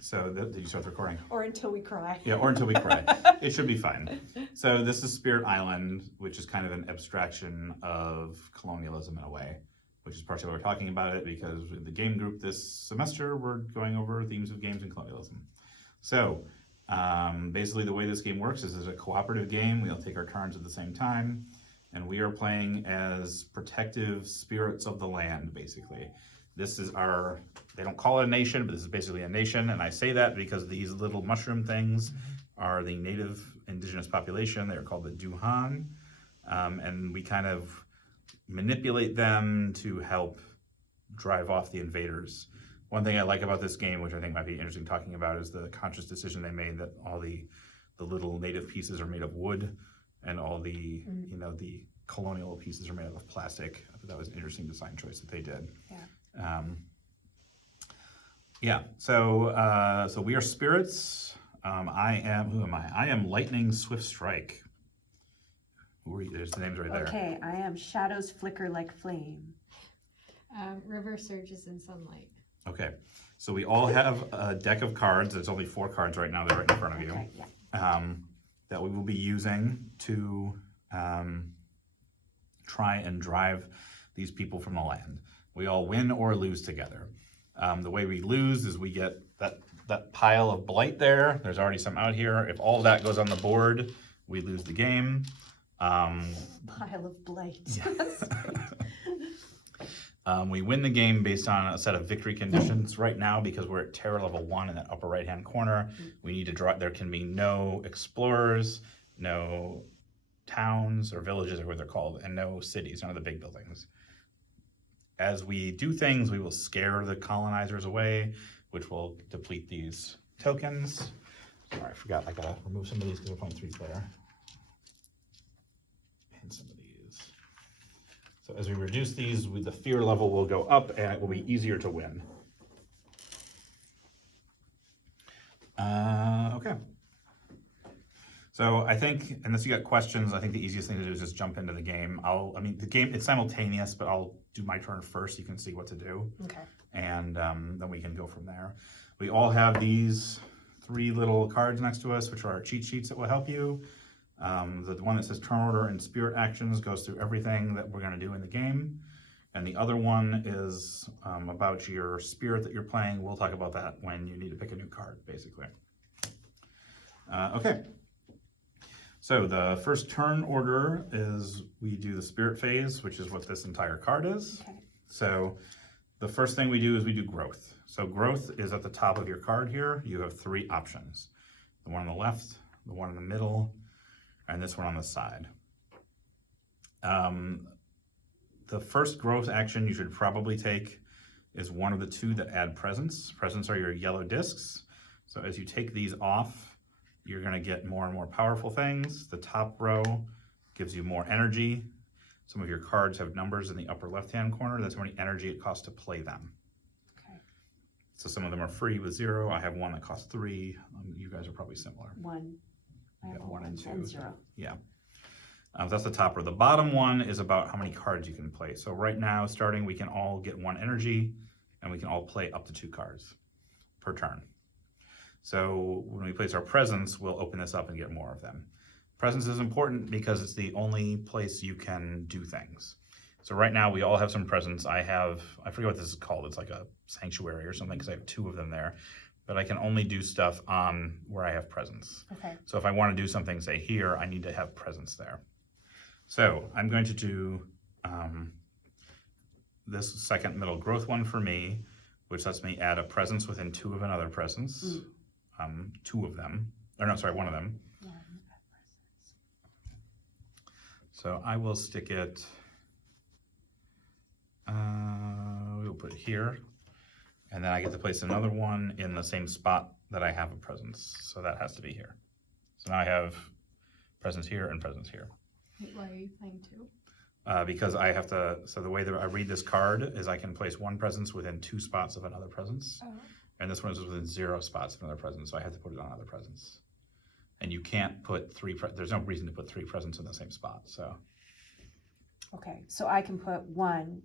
So did you start the recording? Or until we cry. Yeah, or until we cry. It should be fine. So this is Spirit Island, which is kind of an abstraction of colonialism in a way, which is partially why we're talking about it, because with the game group this semester, we're going over themes of games and colonialism. So basically the way this game works is it's a cooperative game. We all take our turns at the same time, and we are playing as protective spirits of the land, basically. This is our, they don't call it a nation, but this is basically a nation, and I say that because these little mushroom things are the native indigenous population. They're called the Duhan, and we kind of manipulate them to help drive off the invaders. One thing I like about this game, which I think might be interesting talking about, is the conscious decision they made that all the little native pieces are made of wood, and all the the colonial pieces are made of plastic. I thought that was an interesting design choice that they did. So we are spirits. Who am I? I am Lightning Swift Strike. Who are you? There's the names right there. Okay, I am Shadows Flicker Like Flame. River Surges in Sunlight. Okay, so we all have a deck of cards. There's only 4 cards right now. They're right in front of you. Okay, yeah. That we will be using to try and drive these people from the land. We all win or lose together. The way we lose is we get that pile of blight there. There's already some out here. If all of that goes on the board, we lose the game. Pile of blight. Yeah. We win the game based on a set of victory conditions. Right now, because we're at terror level 1 in that upper right-hand corner, we need to draw. There can be no explorers, no towns or villages, or what they're called, and no cities, none of the big buildings. As we do things, we will scare the colonizers away, which will deplete these tokens. Sorry, I forgot. I gotta remove some of these because we're playing 3-player. And some of these. So as we reduce these, the fear level will go up, and it will be easier to win. Okay. So I think, unless you got questions, I think the easiest thing to do is just jump into the game. The game, it's simultaneous, but I'll do my turn first so you can see what to do. Okay. And then we can go from there. We all have these 3 little cards next to us, which are our cheat sheets that will help you. The one that says turn order and spirit actions goes through everything that we're going to do in the game. And the other one is about your spirit that you're playing. We'll talk about that when you need to pick a new card, basically. Okay. So the first turn order is we do the spirit phase, which is what this entire card is. Okay. So the first thing we do is we do growth. So growth is at the top of your card here. You have 3 options. The one on the left, the one in the middle, and this one on the side. The first growth action you should probably take is one of the 2 that add presents. Presents are your yellow discs. So as you take these off, you're going to get more and more powerful things. The top row gives you more energy. Some of your cards have numbers in the upper left-hand corner. That's how many energy it costs to play them. Okay. So some of them are free with 0. I have one that costs 3. You guys are probably similar. 1. I have 1 and 2. And 0. Yeah. That's the top row. The bottom one is about how many cards you can play. So right now, starting, we can all get 1 energy, and we can all play up to 2 cards per turn. So when we place our presents, we'll open this up and get more of them. Presents is important because it's the only place you can do things. So right now we all have some presents. I forget what this is called. It's like a sanctuary or something because I have 2 of them there. But I can only do stuff on where I have presents. Okay. So if I want to do something, say here, I need to have presents there. So I'm going to do this second middle growth one for me, which lets me add a presence within 2 of another presence. 2 of them, or no, sorry, 1 of them. Yeah. So I will stick it, we'll put it here, and then I get to place another one in the same spot that I have a presence. So that has to be here. So now I have presence here and presence here. Why are you playing 2? Because I have to, so the way that I read this card is I can place 1 presence within 2 spots of another presence. Oh. And this one is within 0 spots of another presence, so I have to put it on other presence. And you can't put 3, there's no reason to put 3 presents in the same spot, so. Okay, so I can put 1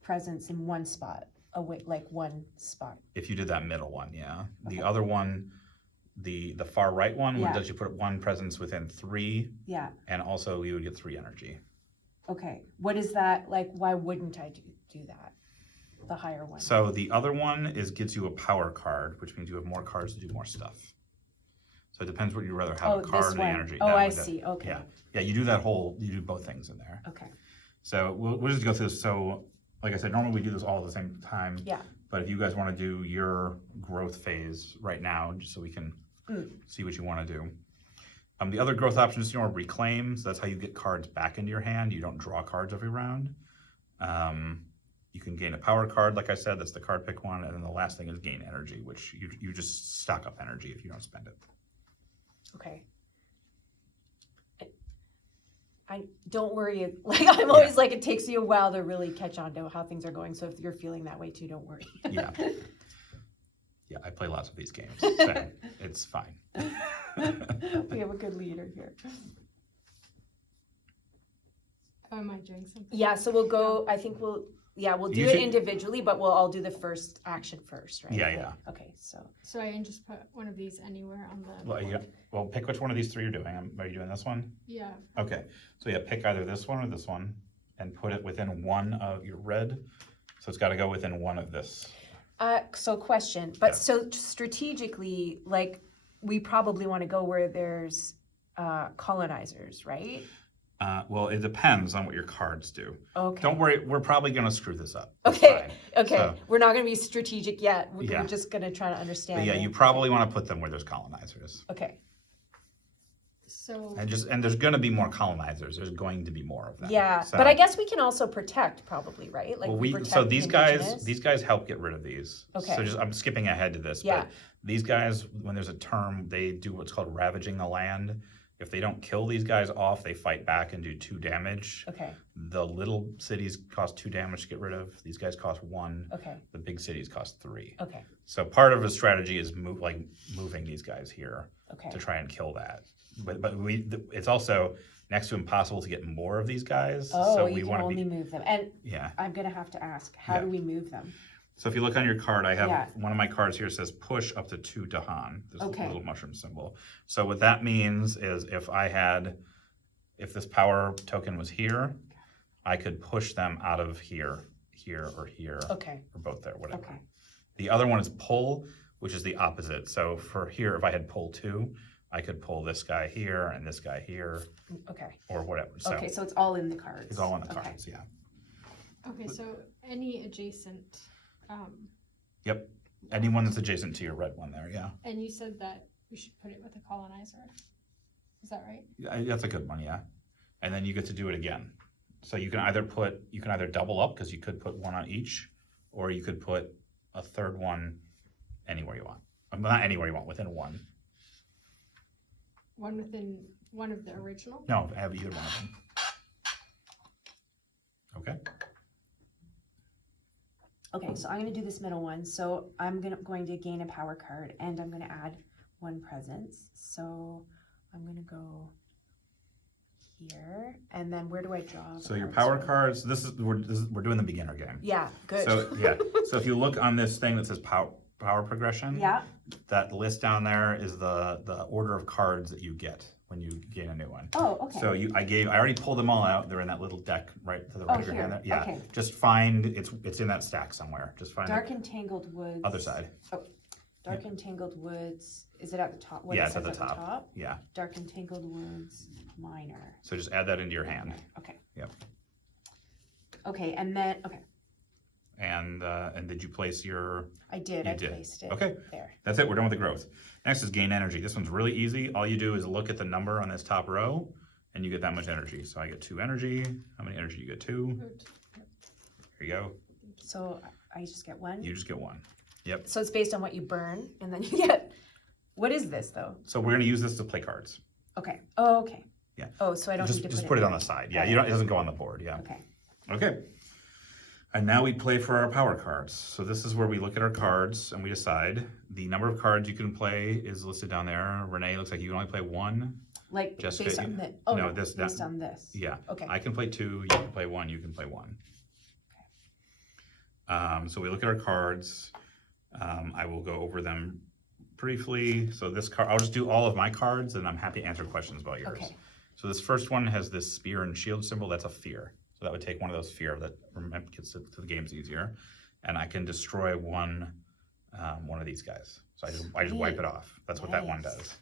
presence in 1 spot. away, like one spot. If you did that middle one, yeah. The Okay. other one, the far right one, Yeah. would let you put one presence within 3, Yeah, and also you would get 3 energy. okay. What is that, like, why wouldn't I do that? The higher one? So the other one gives you a power card, which means you have more cards to do more stuff. So it depends what you'd rather have, Oh, a card this or the one. energy. Oh, That I one, that- see, okay. Yeah, yeah, you do both things in there. Okay, So we'll just go through this. So like I said, normally we do this all at the same time. yeah, But if you guys want to do your growth phase right now, just so we can see what you want to do. The other growth option is reclaim. So that's how you get cards back into your hand. You don't draw cards every round. You can gain a power card, like I said, that's the card pick one. And then the last thing is gain energy, which you just stock up energy if you don't spend it. okay. I don't worry, like, I'm always like, it takes you a while to really catch on to how things are going, so if you're feeling that way too, don't worry. Yeah. Yeah, I play lots of these games, so it's fine. We have a good leader here. Oh, am I doing something? Yeah, so we'll go, I think we'll do You it should- individually, but we'll all do the first action first, right? Yeah, Like, yeah. Okay, so, So I can just put one of these anywhere on the Well, board? well, pick which one of these 3 you're doing. Are you doing this one? Yeah. Okay, so yeah, pick either this one or this one and put it within one of your red. So it's got to go within one of this. so question, but Yeah. so strategically, like, we probably want to go where there's colonizers, right? Well, it depends on what your cards do. Okay. Don't worry, we're probably going to screw this up. It's Okay, fine. okay, So- we're not gonna be strategic yet, Yeah. we're just gonna try to understand. But yeah, it. you probably want to put them where there's colonizers. Okay, So And there's going to be more colonizers. There's going to be more of them. yeah, So- but I guess we can also protect probably, right? Like well, we so protect these the guys indigenous? help get rid of these. Okay. So I'm skipping ahead to this. Yeah. But these guys, when there's a term, they do what's called ravaging the land. If they don't kill these guys off, they fight back and do 2 damage. Okay, The little cities cost 2 damage to get rid of. These guys cost 1. okay, The big cities cost 3. okay, So part of the strategy is moving these guys here okay, to try and kill that. But it's also next to impossible to get more of these guys. oh, so you we can want to only be move them, and yeah. I'm gonna have to ask, how Yeah. do we move them? So if you look on your card, I have Yeah. one of my cards here says push up to 2 Dahan, this Okay. little mushroom symbol. So what that means is if this power token was here, I could push them out of here, or here, Okay, or both there, whatever. okay, The other one is pull, which is the opposite. So for here, if I had pull 2, I could pull this guy here and this guy here, okay, or whatever. So okay, so it's all in the cards? it's all on the Okay. cards, yeah. okay, so any adjacent, Yep. Anyone that's adjacent to your red one there, yeah. and you said that we should put it with a colonizer. Is that right? Yeah, that's a good one, yeah. And then you get to do it again. So you can either double up, because you could put 1 on each, or you could put a third one anywhere you want. Not anywhere you want, within 1. One within one of the original? No, have either one of them. Okay. Okay, so I'm gonna do this middle one, so I'm going to gain a power card, and I'm gonna add 1 presence, so I'm gonna go here, and then where do I draw? the So your cards power from? cards, we're doing the beginner game. Yeah, good. So yeah, so if you look on this thing that says power progression, Yeah, that list down there is the order of cards that you get when you gain a new one. oh, okay. So I already pulled them all out. They're in that little deck right to the right of your here, hand there. Yeah. okay. Just find it's in that stack somewhere. Just find Dark the and Tangled Woods. other side. Dark and Tangled Woods, is it at the top? What Yeah, it it's at says the top. Yeah. Dark and Tangled Woods, minor. So just add that into your hand. Okay. Yep. Okay, and then, okay, And did you place your I did, You I did. placed it Okay. there. That's it, we're done with the growth. Next is gain energy. This one's really easy. All you do is look at the number on this top row and you get that much energy. So I get 2 energy. How many energy you get? 2. Here you go. So I just get 1? You just get 1. So it's based on what you burn, and then you get, what is this though? So we're gonna use this to play cards. Okay, oh, okay. Yeah. Oh, so I don't need to Just put it on there. the side. Yeah, Got you don't, it doesn't go on the board. Yeah. Okay, Okay. And now we play for our power cards. So this is where we look at our cards and we decide the number of cards you can play is listed down there. Renee, looks like you can only play 1. like Just based fit on you- this, oh, no, no, this- based that- on this. Yeah. Okay, I can play 2, you can play 1, you can play 1. So we look at our cards. I will go over them briefly. So this card, I'll just do all of my cards, and I'm happy to answer questions about yours. Okay. So this first one has this spear and shield symbol. That's a fear. So that would take one of those fear that gets to the games easier. And I can destroy one of these guys. So I just wipe it off. That's what that one does.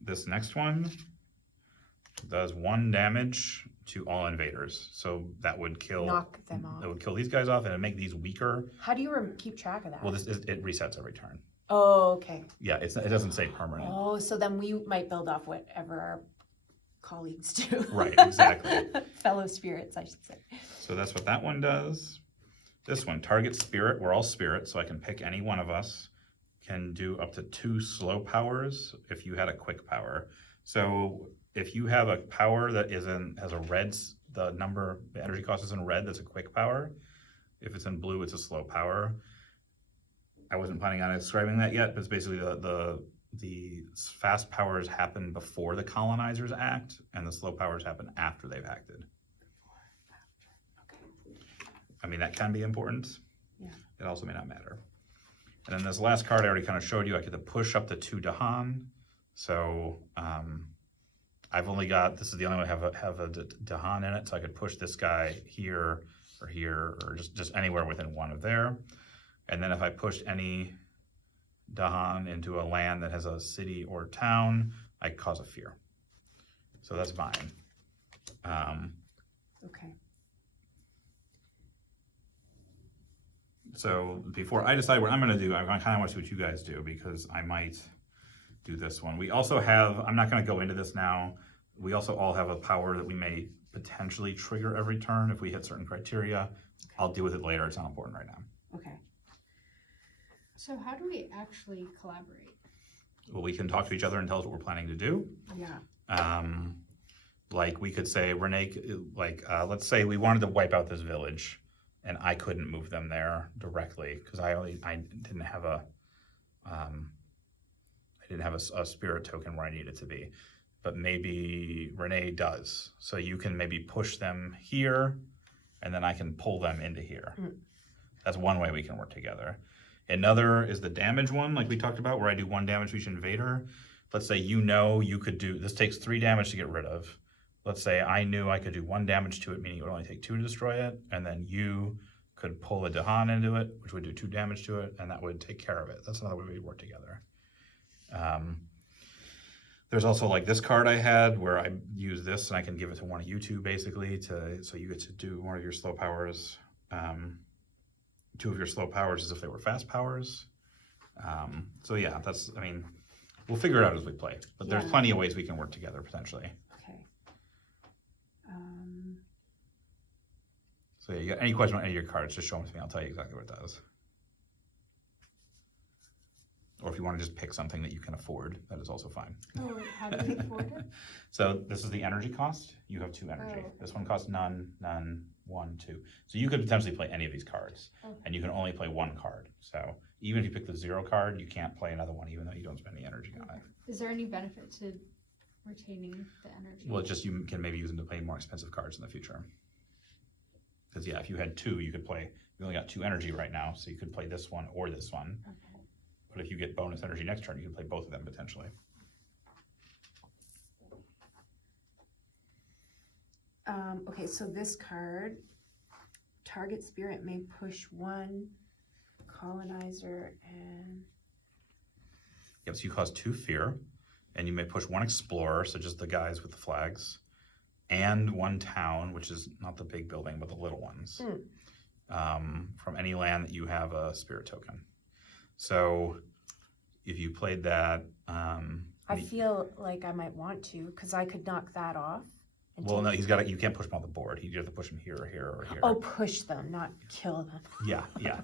This next one does 1 damage to all invaders. So that would kill. Knock them off. That would kill these guys off and make these weaker. How do you keep track of that? Well, it resets every turn. Oh, okay. Yeah, it doesn't say permanent. Oh, so then we might build off whatever our colleagues do. Right, exactly. Fellow spirits, I should say. So that's what that one does. This one, target spirit. We're all spirits, so I can pick any one of us. Can do up to 2 slow powers if you had a quick power. So if you have a power that has a red, the energy cost is in red, that's a quick power. If it's in blue, it's a slow power. I wasn't planning on describing that yet, but it's basically the fast powers happen before the colonizers act, and the slow powers happen after they've acted. I mean, that can be important. Yeah. It also may not matter. And then this last card I already kind of showed you, I get to push up to 2 Dahan. So I've only got, this is the only one I have a Dahan in it, so I could push this guy here, or just anywhere within 1 of there. And then if I pushed any Dahan into a land that has a city or town, I cause a fear. So that's mine. Okay. So before I decide what I'm going to do, I kind of want to see what you guys do, because I might do this one. We also have, I'm not going to go into this now, we also all have a power that we may potentially trigger every turn if we hit certain criteria. I'll deal with it later, it's not important right now. Okay. So how do we actually collaborate? Well, we can talk to each other and tell us what we're planning to do. Yeah. Like we could say, Renee, let's say we wanted to wipe out this village, and I couldn't move them there directly because I didn't have a spirit token where I needed to be, but maybe Renee does. So you can maybe push them here, and then I can pull them into here. That's one way we can work together. Another is the damage one, like we talked about, where I do 1 damage to each invader. Let's say you could do, this takes 3 damage to get rid of. Let's say I knew I could do 1 damage to it, meaning it would only take 2 to destroy it, and then you could pull a Dahan into it, which would do 2 damage to it, and that would take care of it. That's another way we work together. There's also like this card I had where I use this and I can give it to one of you two basically so you get to do one of your slow powers. 2 of your slow powers as if they were fast powers. So yeah, we'll figure it out as we play, but there's plenty of ways we can work together potentially. Okay. So yeah, you got any question on any of your cards, just show them to me. I'll tell you exactly what it does. Or if you want to just pick something that you can afford, that is also fine. Oh, how do we afford it? So this is the energy cost. You have 2 energy. Oh, okay. This one costs none, 1, 2. So you could potentially play any of these cards, Okay. and you can only play 1 card. So even if you pick the 0 card, you can't play another one, even though you don't spend any energy on it. Is there any benefit to retaining the energy? Well, it's just you can maybe use them to play more expensive cards in the future. Because yeah, if you had 2, you could play. You only got 2 energy right now, so you could play this one or this one. Okay. But if you get bonus energy next turn, you can play both of them potentially. Okay, so this card, target spirit may push 1 colonizer and... Yep, so you cause 2 fear, and you may push 1 explorer, so just the guys with the flags, and 1 town, which is not the big building, but the little ones, from any land that you have a spirit token. So if you played that... I feel like I might want to, because I could knock that off. Well, no, you can't push them off the board. You have to push them here or here or here. Oh, push them, not kill them. Yeah, yeah.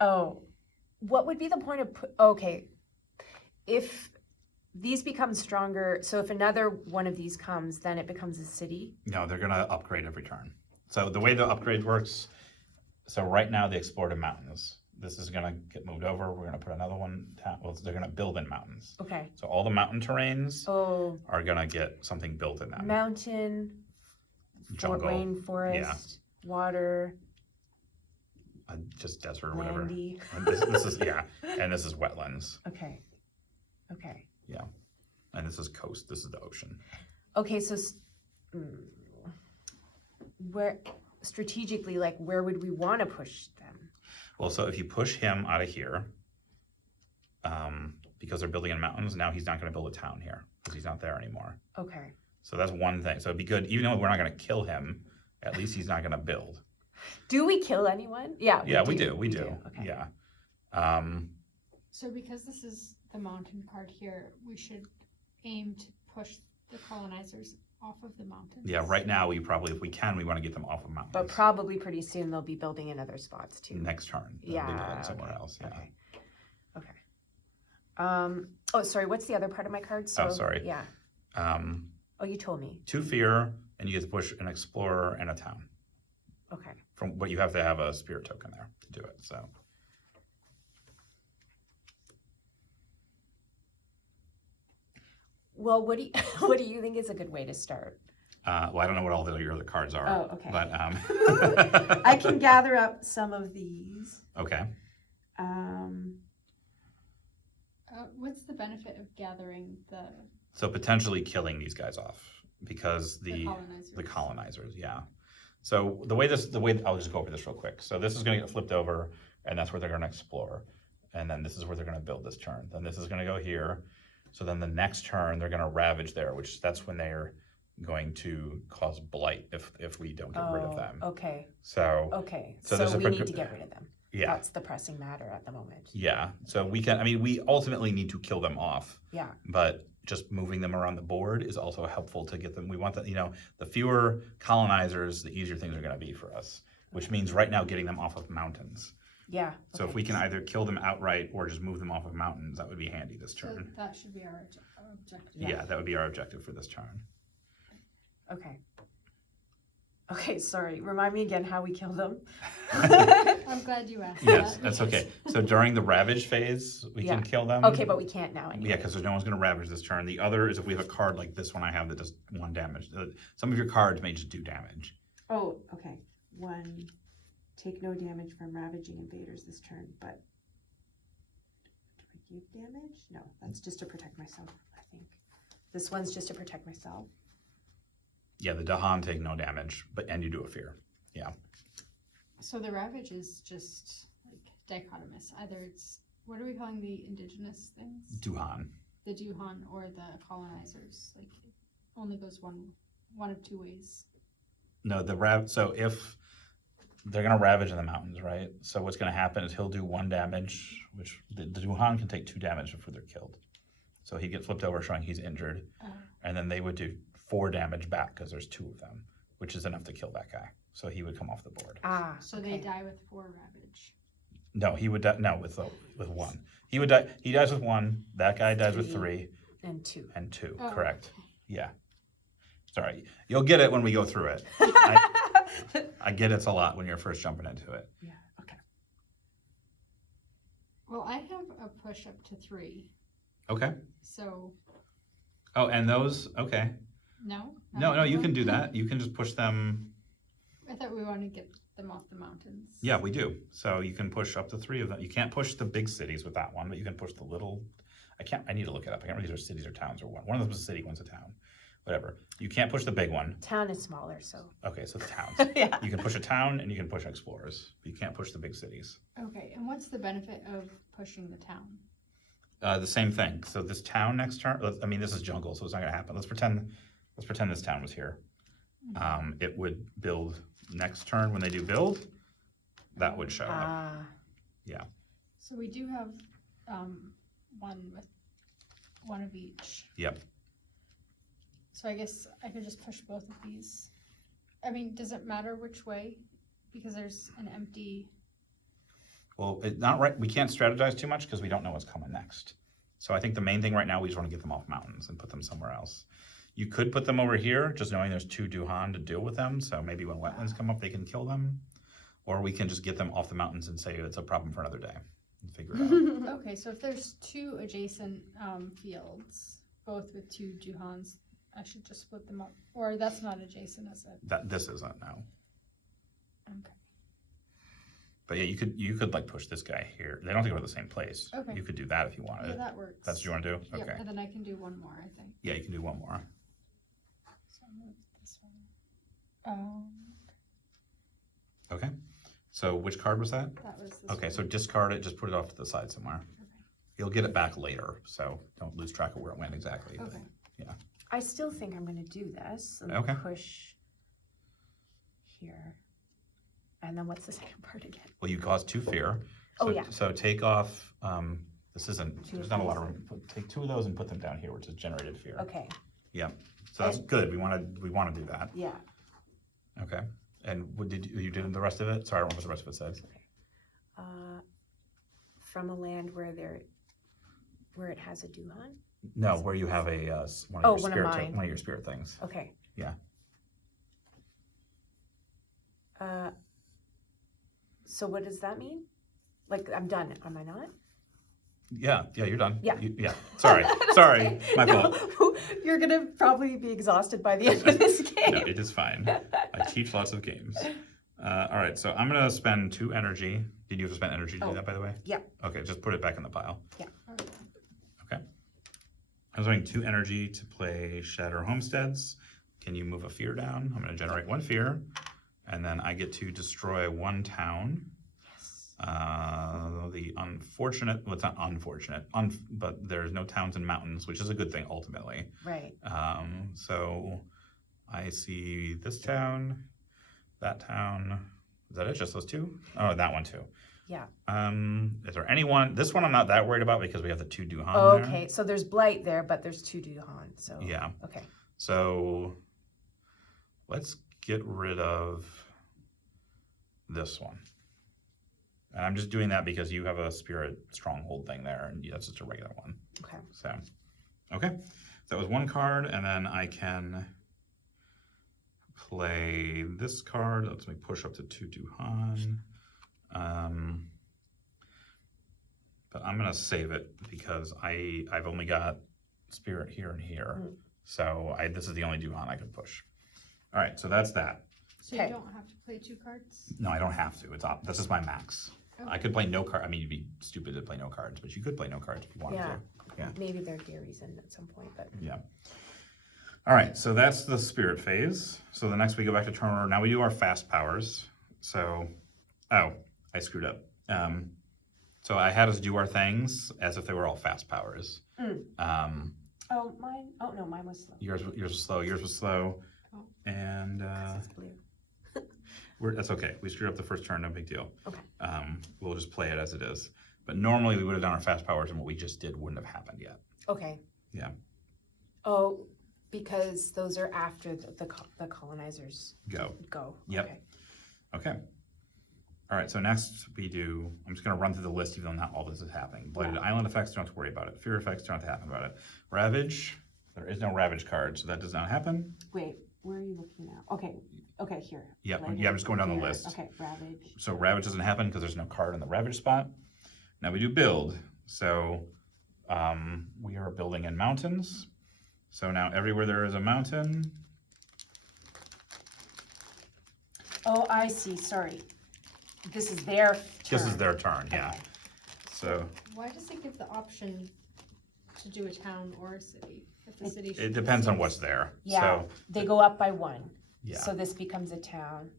Oh, what would be the point of, okay, if these become stronger, so if another one of these comes, then it becomes a city? No, they're going to upgrade every turn. So the way the upgrade works, so right now they explored in mountains. This is going to get moved over. We're going to put another one down. Well, they're going to build in mountains. Okay. So all the mountain terrains Oh, are going to get something built in them. mountain, Jungle. rainforest, water, Just desert or whatever. landy. And this is, yeah, and this is wetlands. Okay. Okay. And this is coast, this is the ocean. Okay, so where strategically, like, where would we want to push them? Well, so if you push him out of here, because they're building in mountains, now he's not gonna build a town here, because he's not there anymore. Okay. So that's one thing. So it'd be good, even though we're not gonna kill him, at least he's not gonna build. Do we kill anyone? Yeah. Yeah, we do. Okay. Yeah. So because this is the mountain card here, we should aim to push the colonizers off of the mountains. Yeah, right now, we probably, if we can, we wanna get them off of mountains. But probably pretty soon they'll be building in other spots too. Next turn. they'll be Yeah. building somewhere else, yeah. Okay. Okay. Oh, sorry. What's the other part of my card? So, sorry. Yeah. Oh, you told me. 2 fear, and you get to push an explorer and a town. Okay. But you have to have a spirit token there to do it, so. Well, what do you what do you think is a good way to start? Well, I don't know what all your other cards are. Oh, okay. But, I can gather up some of these. Okay. What's the benefit of gathering the So potentially killing these guys off, because colonizers? the colonizers, yeah. So I'll just go over this real quick. So this is gonna get flipped over, and that's where they're gonna explore. And then this is where they're gonna build this turn. Then this is gonna go here. So then the next turn, they're gonna ravage there, that's when they're going to cause blight if we don't get rid of them. Okay. So, Okay. So So, there's a we need to get rid of them. yeah, That's the pressing matter at the moment. yeah. So we ultimately need to kill them off. Yeah. But just moving them around the board is also helpful to get them. We want that, the fewer colonizers, the easier things are going to be for us, which means right now getting them off of mountains. Yeah. So if we can either kill them outright or just move them off of mountains, that would be handy this So turn. that should be our objective. Yeah, that would be our objective for this turn. Okay. Okay, sorry. Remind me again how we kill them. I'm glad you asked. Yes, that. that's okay. So during the ravage phase, we can kill them. Okay, but we can't now anyway. Yeah, because no one's going to ravage this turn. The other is if we have a card like this one I have that does 1 damage. Some of your cards may just do damage. Oh, okay. 1. Take no damage from ravaging invaders this turn, but do I give damage? No, that's just to protect myself, I think. This one's just to protect myself. Yeah, the Dahan take no damage, and you do a fear. Yeah. So the ravage is just like dichotomous. Either it's, what are we calling the indigenous things? Duhan. The Duhan or the colonizers. Like, only goes one of 2 ways. No, so if they're gonna ravage in the mountains, right? So what's gonna happen is he'll do 1 damage, which the Duhan can take 2 damage before they're killed. So he gets flipped over showing he's injured, and then they would do 4 damage back because there's 2 of them, which is enough to kill that guy. So he would come off the board. Ah, So okay. they die with 4 ravage. No, he would die. No, with 1. He would die. He dies with 1. That guy dies with 3 And 2. and 2. Oh. Correct. Yeah. Sorry, you'll get it when we go through it. I get it's a lot when you're first jumping into it. Yeah, okay. Well, I have a push up to 3. Okay. So, Oh, and those. Okay. no? No, you can do that. You can just push them. I thought we wanted to get them off the mountains. Yeah, we do. So you can push up to 3 of them. You can't push the big cities with that one, but you can push the little. I need to look it up. I can't remember if these are cities or towns or one. One of them is a city, one's a town. Whatever. You can't push the big one. Town is smaller, so. Okay, so the towns. Yeah. You can push a town and you can push explorers. But you can't push the big cities. Okay, and what's the benefit of pushing the town? The same thing. So this town next turn. I mean, this is jungle, so it's not gonna happen. Let's pretend this town was here. It would build next turn when they do build. That would show up. Ah. Yeah. So we do have one with 1 of each. Yep. So I guess I could just push both of these. I mean, does it matter which way? Because there's an empty. Well, it's not right. We can't strategize too much because we don't know what's coming next. So I think the main thing right now, we just want to get them off mountains and put them somewhere else. You could put them over here, just knowing there's 2 Duhan to deal with them. So maybe when wetlands come up, they can kill them. Or we can just get them off the mountains and say it's a problem for another day and figure it out. Okay, so if there's 2 adjacent fields, both with 2 Duhans, I should just split them up. Or that's not adjacent, is it? This isn't, no. Okay. But yeah, you could like push this guy here. They don't have to go to the same place. Okay. You could do that if you Yeah, wanted. that works. That's what you want to do? Yep, Okay. and then I can do one more, I think. Yeah, you can do one more. So I'll move this one. Okay. So which card was that? That was this Okay, one. so discard it, just put it off to the side somewhere. Okay. You'll get it back later, so don't lose track of where it went exactly. but- Okay. I still think I'm gonna do this. And Okay. push here. And then what's the second part again? Well, you caused 2 fear. Oh, So- yeah. So take off, this isn't, Two there's of not a lot these. of room. Take 2 of those and put them down here, which is generated fear. Okay. So that's good. We want to do that. Yeah. Okay. And what did you did the rest of it? Sorry, I don't remember what the rest of it says. From a land where it has a Duhan. No, where you have a one Oh, of your one of spirit mine. one of your spirit things. Okay. Yeah. So what does that mean? Like I'm done, am I not? Yeah, you're done. Yeah. Yeah. Sorry, my fault. You're gonna probably be exhausted by the end of this game. No, it is fine. I teach lots of games. All right, so I'm gonna spend 2 energy. Did you have to spend energy to do Oh. that, by the way? Yeah. Okay, just put it back in the pile. Okay. I was spending 2 energy to play Shatter Homesteads. Can you move a fear down? I'm gonna generate 1 fear, and then I get to destroy 1 town. Yes. The unfortunate, well, it's not unfortunate, but there's no towns and mountains, which is a good thing ultimately. Right. So I see this town, that town. Is that it? Just those 2? Oh, that one too. Yeah. Is there anyone? This one I'm not that worried about because we have the 2 Duhan there. Okay, so there's Blight there, but there's 2 Duhan, so. Yeah. Okay. So let's get rid of this one. And I'm just doing that because you have a spirit stronghold thing there, and that's just a regular one. Okay. So, okay. So that was 1 card, and then I can play this card. Let's me push up to 2 Duhan. But I'm gonna save it because I've only got spirit here and here. Mm. So this is the only Duhan I can push. All right, so that's that. So Okay. you don't have to play 2 cards? No, I don't have to. This is my max. Okay. I could play no card. I mean, you'd be stupid to play no cards, but you could play no cards if you wanted Yeah. to. Yeah. Maybe there Gary's in at some point, but. Yeah. All right, so that's the spirit phase. So the next we go back to turn order. Now we do our fast powers. So, oh, I screwed up. So I had us do our things as if they were all fast powers. Mm. Um, Mine. Oh no, mine was slow. yours was slow. Yours was slow, Oh. and 'Cause it's blue. that's okay. We screwed up the first turn. No big deal. Okay. We'll just play it as it is. But normally we would have done our fast powers, and what we just did wouldn't have happened yet. Okay. Yeah. Oh, because those are after the colonizers Go. go. Yep. Okay. Okay. All right, so next we do, I'm just gonna run through the list even though not all this is happening. Blighted Island effects, don't have to worry about it. Fear effects, don't have to happen about it. Ravage, there is no Ravage card, so that does not happen. Wait, where are you looking now? Okay. Okay, here. Yep, Blighted yeah, I'm just going down the here. list. Okay, Ravage. So Ravage doesn't happen because there's no card in the Ravage spot. Now we do build. So we are building in mountains. So now everywhere there is a mountain, Oh, I see. Sorry. This is their turn. this is their turn, yeah. Okay. So Why does it give the option to do a town or a city? If the city it depends on what's there. Yeah, So, they go up by 1. yeah, So this becomes a town.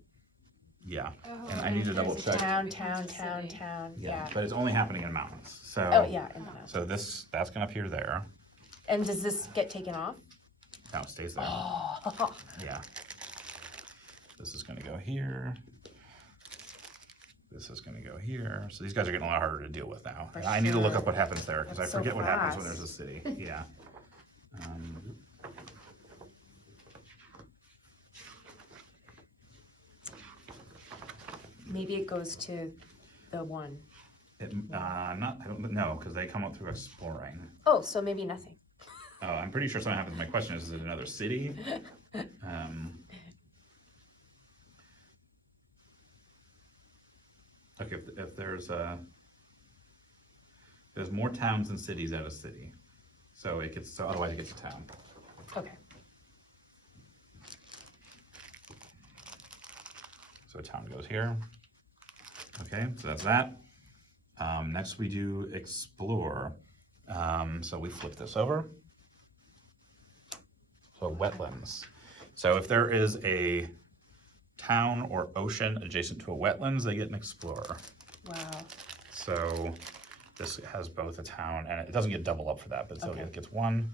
yeah. Oh, And I need to there's double a check. Town, becomes town, a town, city. town. Yeah, Yeah. but it's only happening in mountains. So, Oh, yeah. In the mountains. so that's gonna appear there. And does this get taken off? No, it stays there. Oh. Yeah. This is gonna go here. This is gonna go here. So these guys are getting a lot harder to deal with now. For And I need to look sure. up what happens there because I That's so forget what happens when fast. there's a city. Yeah. Maybe it goes to the 1. I don't know because they come up through exploring. Oh, so maybe nothing. Oh, I'm pretty sure something happens. My question is it another city? Okay, if there's more towns than cities at a city, so otherwise it gets a town. Okay. So a town goes here. Okay, so that's that. Next we do explore. So we flip this over. So wetlands. So if there is a town or ocean adjacent to a wetlands, they get an explorer. Wow. So this has both a town, and it doesn't get double up for that, but so Okay. it gets one.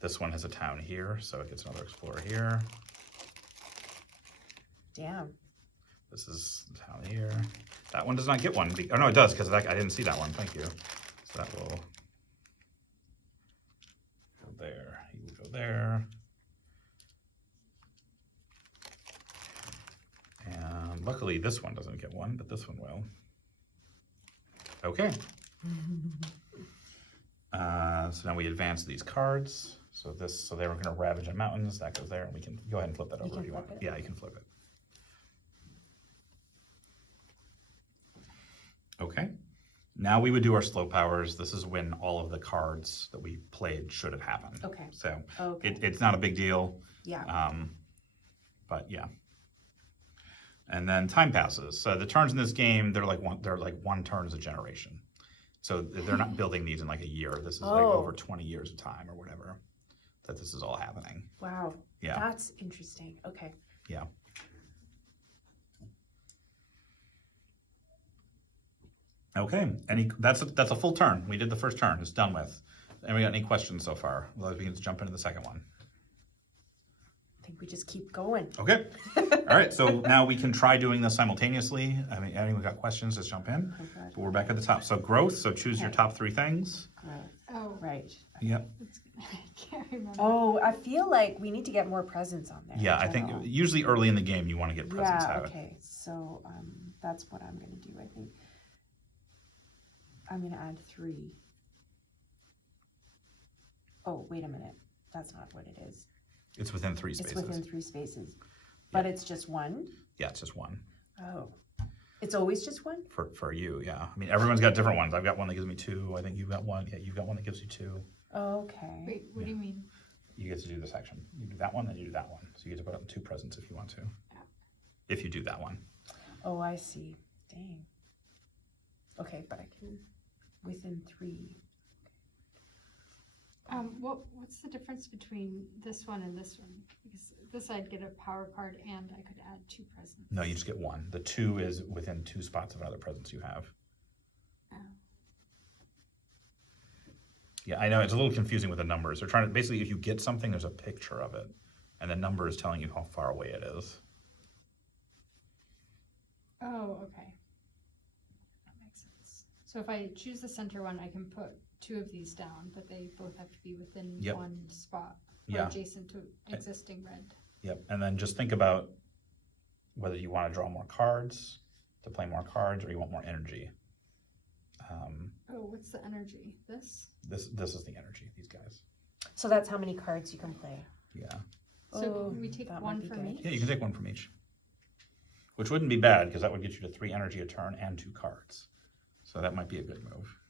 This one has a town here, so it gets another explorer here. Damn. This is the town here. That one does not get one. Oh no, it does, because I didn't see that one. Thank you. So that will go there. You will go there. And luckily this one doesn't get one, but this one will. Okay. So now we advance these cards. So they were going to ravage in mountains. That goes there, and we can go ahead and flip that over if you want. Yeah, you can flip it. Okay. Now we would do our slow powers. This is when all of the cards that we played should have happened. Okay. So Okay. it's not a big deal. Yeah. But yeah. And then time passes. So the turns in this game, they're like one turn as a generation. So they're not building these in like a year. This is like over 20 years of time or whatever that this is all happening. Wow. Yeah. That's interesting. Okay. Yeah. Okay. That's a full turn. We did the first turn. It's done with. And we got any questions so far? Otherwise, we can just jump into the second one. I think we just keep going. Okay. All right. So now we can try doing this simultaneously. I mean, anyone got questions, just jump in. Oh, God. But we're back at the top. So growth. So choose your Okay. top 3 things. Right. Oh, Right. Yep. I can't remember. Oh, I feel like we need to get more presents on there. Yeah. in I think general. usually early in the game you want to get presents Yeah. out. Okay. So that's what I'm gonna do. I think I'm gonna add 3. Oh, wait a minute. That's not what it is. It's within 3 spaces. It's within 3 spaces, but it's just 1. Yeah, it's just 1 Oh, it's always just 1. for you. Yeah. I mean, everyone's got different ones. I've got one that gives me 2. I think you've got one. Yeah, you've got one that gives you 2. Okay. Wait, what do you mean? You get to do this action. You do that one, then you do that one. So you get to put up 2 presents if you want to. If you do that one. Oh, I see. Dang. Okay, but I can within 3. What's the difference between this one and this one? Because this I'd get a power card and I could add 2 presents. No, you just get 1. The 2 is within 2 spots of other presents you have. Oh. Yeah, I know it's a little confusing with the numbers. They're trying to basically, if you get something, there's a picture of it, and the number is telling you how far away it is. Oh, okay. That makes sense. So if I choose the center one, I can put 2 of these down, but they both have to be within Yep. 1 spot or Yeah. adjacent to existing red. Yep. And then just think about whether you want to draw more cards to play more cards, or you want more energy. Oh, what's the energy? This? This is the energy. These guys. So that's how many cards you can play. Yeah. So Oh, can we take that might one be from good. each? Yeah, you can take 1 from each, which wouldn't be bad because that would get you to 3 energy a turn and 2 cards. So that might be a good move.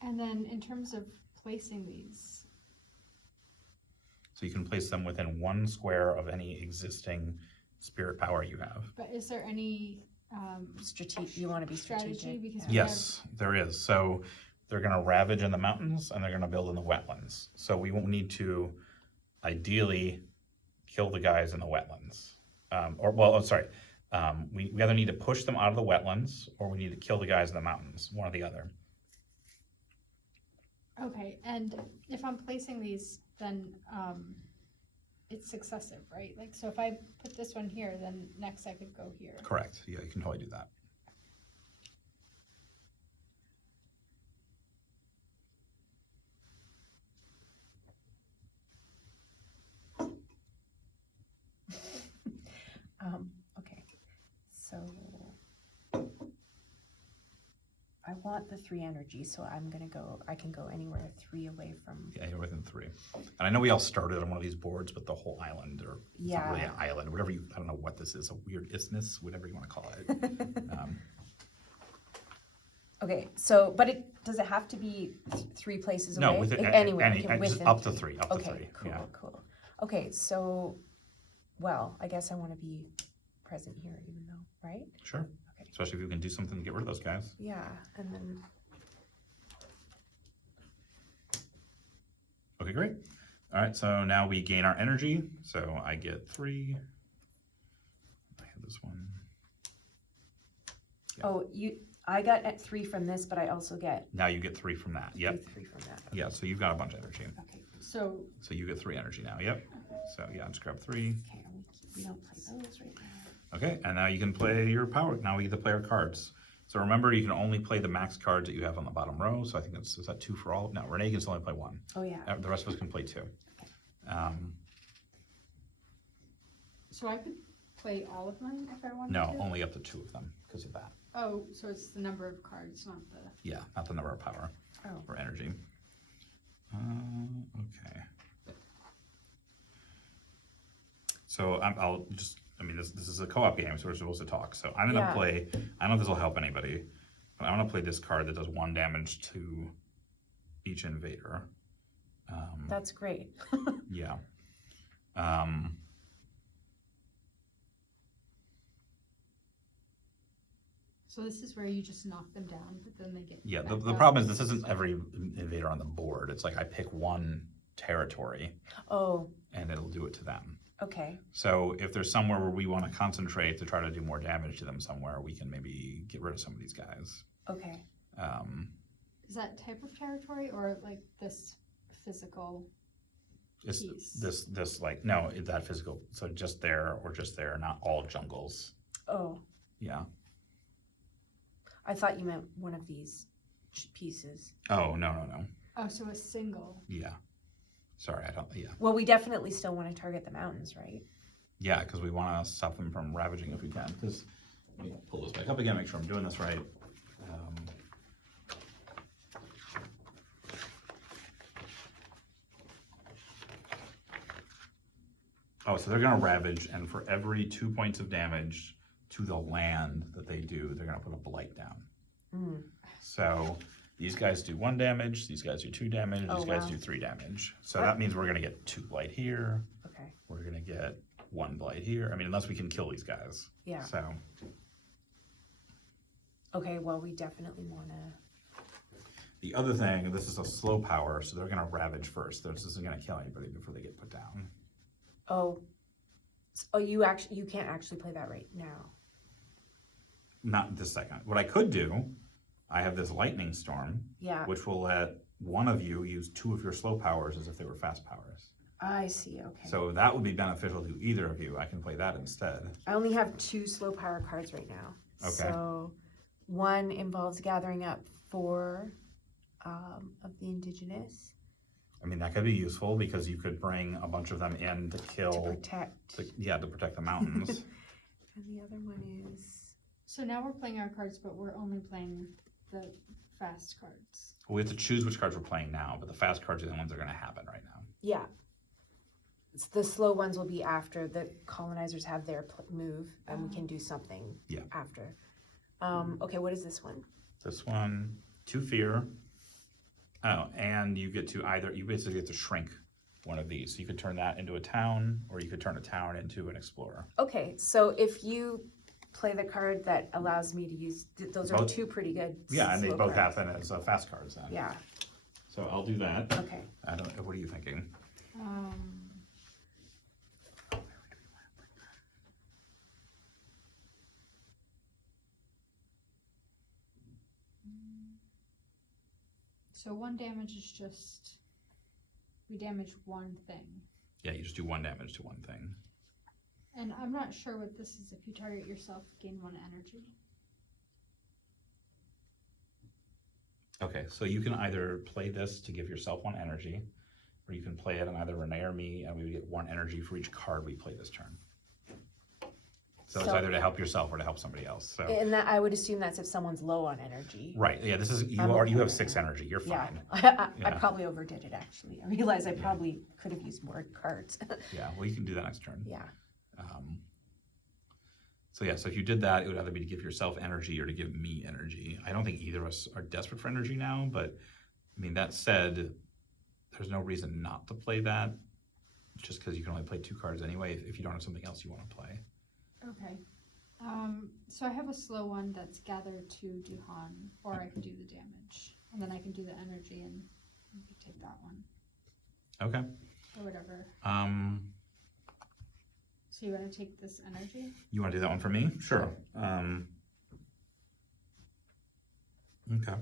And then in terms of placing these, So you can place them within 1 square of any existing spirit power you have. but is there any Strategic. You want to be strategy? strategic. Because yeah. we Yes, there is. So they're going to ravage in the mountains and they're going to build in the wetlands. So we won't need to ideally kill the guys in the wetlands. We either need to push them out of the wetlands or we need to kill the guys in the mountains, one or the other. Okay, and if I'm placing these, then it's successive, right? Like, so if I put this one here, then next I could go here. Correct. Yeah, you can totally do that. Okay. So I want the 3 energy, so I'm gonna go. I can go anywhere 3 away from. Yeah, you're within 3. And I know we all started on one of these boards, but the whole island, or it's not really an island, whatever I don't know what this is, a weird isthmus, whatever you want to call it. Okay, so does it have to be 3 places No, away? within Anywhere, any okay, just within up to 3. 3, up to Okay, 3. cool, Yeah. cool. Okay, so, well, I guess I want to be present here even though, right? Sure. Okay. Especially if you can do something to get rid of those guys. Yeah, and then, Okay, great. All right, so now we gain our energy. So I get 3. I have this one. Yeah. oh, I got at 3 from this, but I also get Now you get 3 from that. Yep. 3 from that. Yeah, so you've got a bunch of energy. Okay, So, So you get 3 energy now. Yep. So yeah, just grab 3. okay, we don't play those right now. Okay, and now you can play your power. Now we get to play our cards. So remember, you can only play the max cards that you have on the bottom row. So I think is that 2 for all? No, Renee can only play 1. Oh, yeah. The rest of us can play 2. so I could play all of mine if I wanted No, to? only up to 2 of them because of that. Oh, so it's the number of cards, not the... Yeah, not the number of power Oh. or energy. Okay. So I'll just, I mean, this is a co-op game, so we're supposed to talk. So I'm gonna Yeah. play, I don't know if this will help anybody, but I'm gonna play this card that does 1 damage to each invader. That's great. Yeah. So this is where you just knock them down, but then they get... Yeah, back the up. problem is this isn't every invader on the board. It's like I pick 1 territory Oh, and it'll do it to them. okay. So if there's somewhere where we want to concentrate to try to do more damage to them somewhere, we can maybe get rid of some of these guys. Okay. Is that type of territory or like this physical It's piece? this like, no, that physical, so just there or just there, not all jungles. Oh, Yeah. I thought you meant one of these pieces. Oh, no. Oh, so a single. Yeah. Sorry, yeah. Well, we definitely still want to target the mountains, right? Yeah, because we want to stop them from ravaging if we can. Because, let me pull this back up again, make sure I'm doing this right. Oh, so they're going to ravage, and for every 2 points of damage to the land that they do, they're going to put a blight down. Mm. So these guys do 1 damage, these guys do 2 damage, Oh, these guys wow. do 3 damage. So that means we're going to get 2 blight here, Okay. we're going to get 1 blight here. I mean, unless we can kill these guys. Yeah. So, Okay, well, we definitely want to... the other thing, this is a slow power, so they're going to ravage first. This isn't going to kill anybody before they get put down. Oh. Oh, you can't actually play that right now. Not this second. What I could do, I have this lightning storm, Yeah, which will let one of you use 2 of your slow powers as if they were fast powers. I see, okay. So that would be beneficial to either of you. I can play that instead. I only have 2 slow power cards right now. Okay. So, one involves gathering up 4 of the indigenous I mean, that could be useful because you could bring a bunch of them in to kill, to protect. to protect the mountains. And the other one is... So now we're playing our cards, but we're only playing the fast cards. We have to choose which cards we're playing now, but the fast cards are the ones that are going to happen right now. Yeah. The slow ones will be after the colonizers have their move, and we can do something Yeah. after. Okay, what is this one? This one, 2 fear. Oh, and you basically get to shrink one of these. So you could turn that into a town, or you could turn a town into an explorer. Okay, so if you play the card that allows me to use, those are Both- 2 pretty good. Yeah, and they slow both cards. happen as fast cards then. Yeah, So I'll do that. okay. What are you thinking? So 1 damage is just, we damage 1 thing. Yeah, you just do 1 damage to 1 thing. And I'm not sure what this is. If you target yourself, gain 1 energy. Okay, so you can either play this to give yourself 1 energy, or you can play it on either Renee or me, and we would get 1 energy for each card we play this turn. So it's So- either to help yourself or to help somebody else. So And that, I would assume that's if someone's low on energy. right, yeah, this is you I'm okay have with 6 that. energy. You're Yeah, fine. I Yeah. probably overdid it actually. I realized I probably could have used more cards. Yeah, well, you can do that next turn. Yeah, So yeah, so if you did that, it would either be to give yourself energy or to give me energy. I don't think either of us are desperate for energy now, but I mean, that said, there's no reason not to play that just because you can only play 2 cards anyway if you don't have something else you want to play. Okay. So I have a slow one that's gather to Duhan, or I can do the damage, and then I can do the energy, and you can take that one Okay. or whatever. So you want to take this energy? You want to do that one for me? Sure. Okay.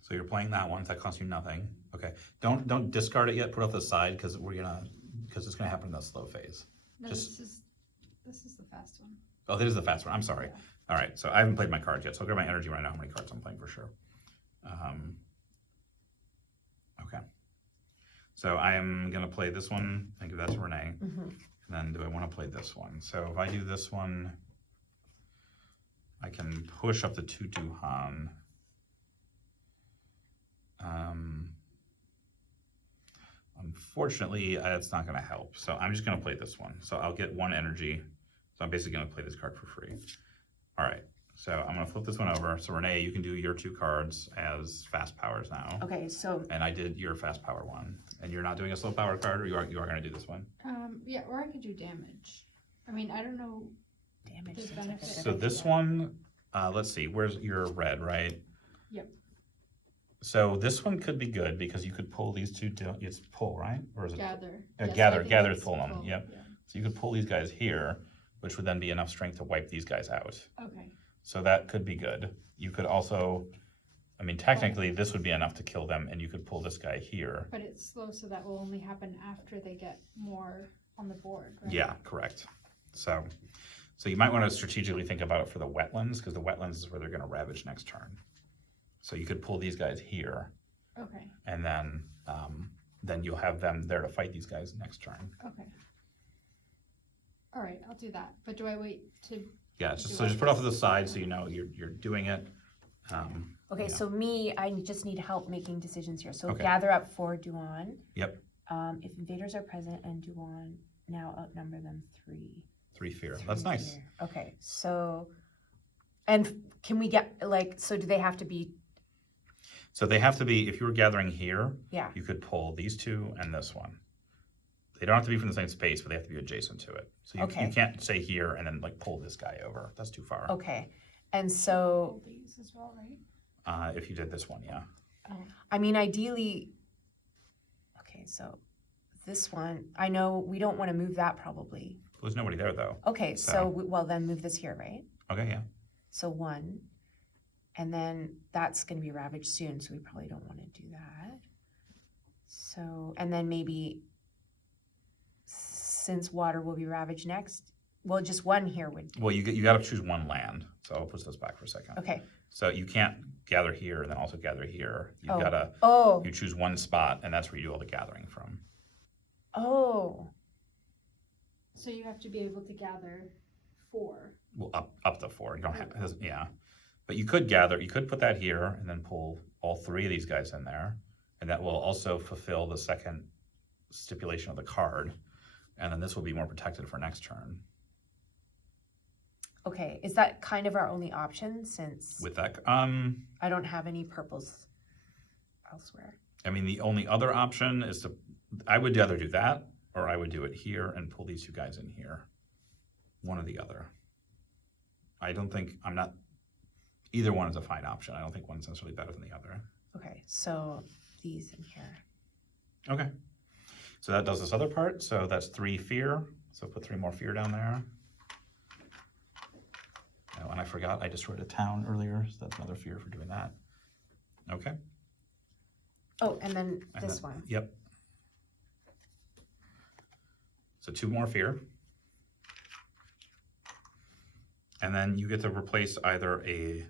So you're playing that one. That costs you nothing. Okay. Don't discard it yet. Put it off the side because it's gonna happen in the slow phase. No, Just- this is the fast one. Oh, that is the fast one. I'm sorry. Yeah. All right. So I haven't played my cards yet. So I'll grab my energy when I know how many cards I'm playing for sure. Okay. So I am gonna play this one and give that to Renee. Mm-hmm. And then do I want to play this one? So if I do this one, I can push up the 2 Duhan. Unfortunately, it's not going to help. So I'm just going to play this one. So I'll get 1 energy. So I'm basically going to play this card for free. All right. So I'm going to flip this one over. So Renee, you can do your 2 cards as fast powers now. Okay, so And I did your fast power one. And you're not doing a slow power card, or you are going to do this one? Yeah, or I could do damage. I mean, I don't know. damage The seems like a benefit. good So this idea. one, let's see, where's your red, right? Yep. So this one could be good because you could pull these 2, it's pull, right? Or is it? Gather. Gather, I think gather that's is pull them, yep. Yeah. So you could pull these guys here, which would then be enough strength to wipe these guys out. Okay. So that could be good. You could also, I mean, technically this would be enough to kill them, and you could pull this guy here. But it's slow, so that will only happen after they get more on the board, right? Yeah, correct. So you might want to strategically think about it for the wetlands, because the wetlands is where they're going to ravage next turn. So you could pull these guys here, Okay. and then you'll have them there to fight these guys next turn. Okay. All right, I'll do that. But do I wait to? Yeah, so just put it off to the side so you know you're doing it. Okay, yeah. so me, I just need help making decisions here. So Okay. gather up for Duan. Yep. If invaders are present and Duan now outnumber them 3. 3 fear. That's nice. Fear. Okay, so, and can we get, so do they have to be, So they have to be, if you were gathering here, yeah, you could pull these 2 and this one. They don't have to be from the same space, but they have to be adjacent to it. So you Okay. can't say here and then pull this guy over. That's too far. okay. And so, Hold these as well, right? If you did this one, yeah. I mean, ideally, okay, so this one, I know we don't want to move that probably. There's nobody there though. Okay, So- so, well, then move this here, right? Okay, yeah. So 1, and then that's going to be ravaged soon, so we probably don't want to do that. So, and then maybe since water will be ravaged next, well, just 1 here would, Well, you got to choose 1 land. So I'll push this back for a second. okay. So you can't gather here and then also gather here. You've got to, Oh, you choose 1 spot and that's where you do all the gathering from. oh, So you have to be able to gather 4. Well, up to 4. You don't have, yeah. But you could gather, you could put that here and then pull all 3 of these guys in there. And that will also fulfill the second stipulation of the card. And then this will be more protected for next turn. okay. Is that kind of our only option since With that, I don't have any purples elsewhere? I mean, the only other option is I would either do that or I would do it here and pull these 2 guys in here. One or the other. Either one is a fine option. I don't think one's necessarily better than the other. Okay, so these in here. Okay. So that does this other part. So that's 3 fear. So put 3 more fear down there. Oh, and I forgot I destroyed a town earlier. So that's another fear for doing that. Okay. Oh, and then And this then- one. Yep. So 2 more fear. And then you get to replace either a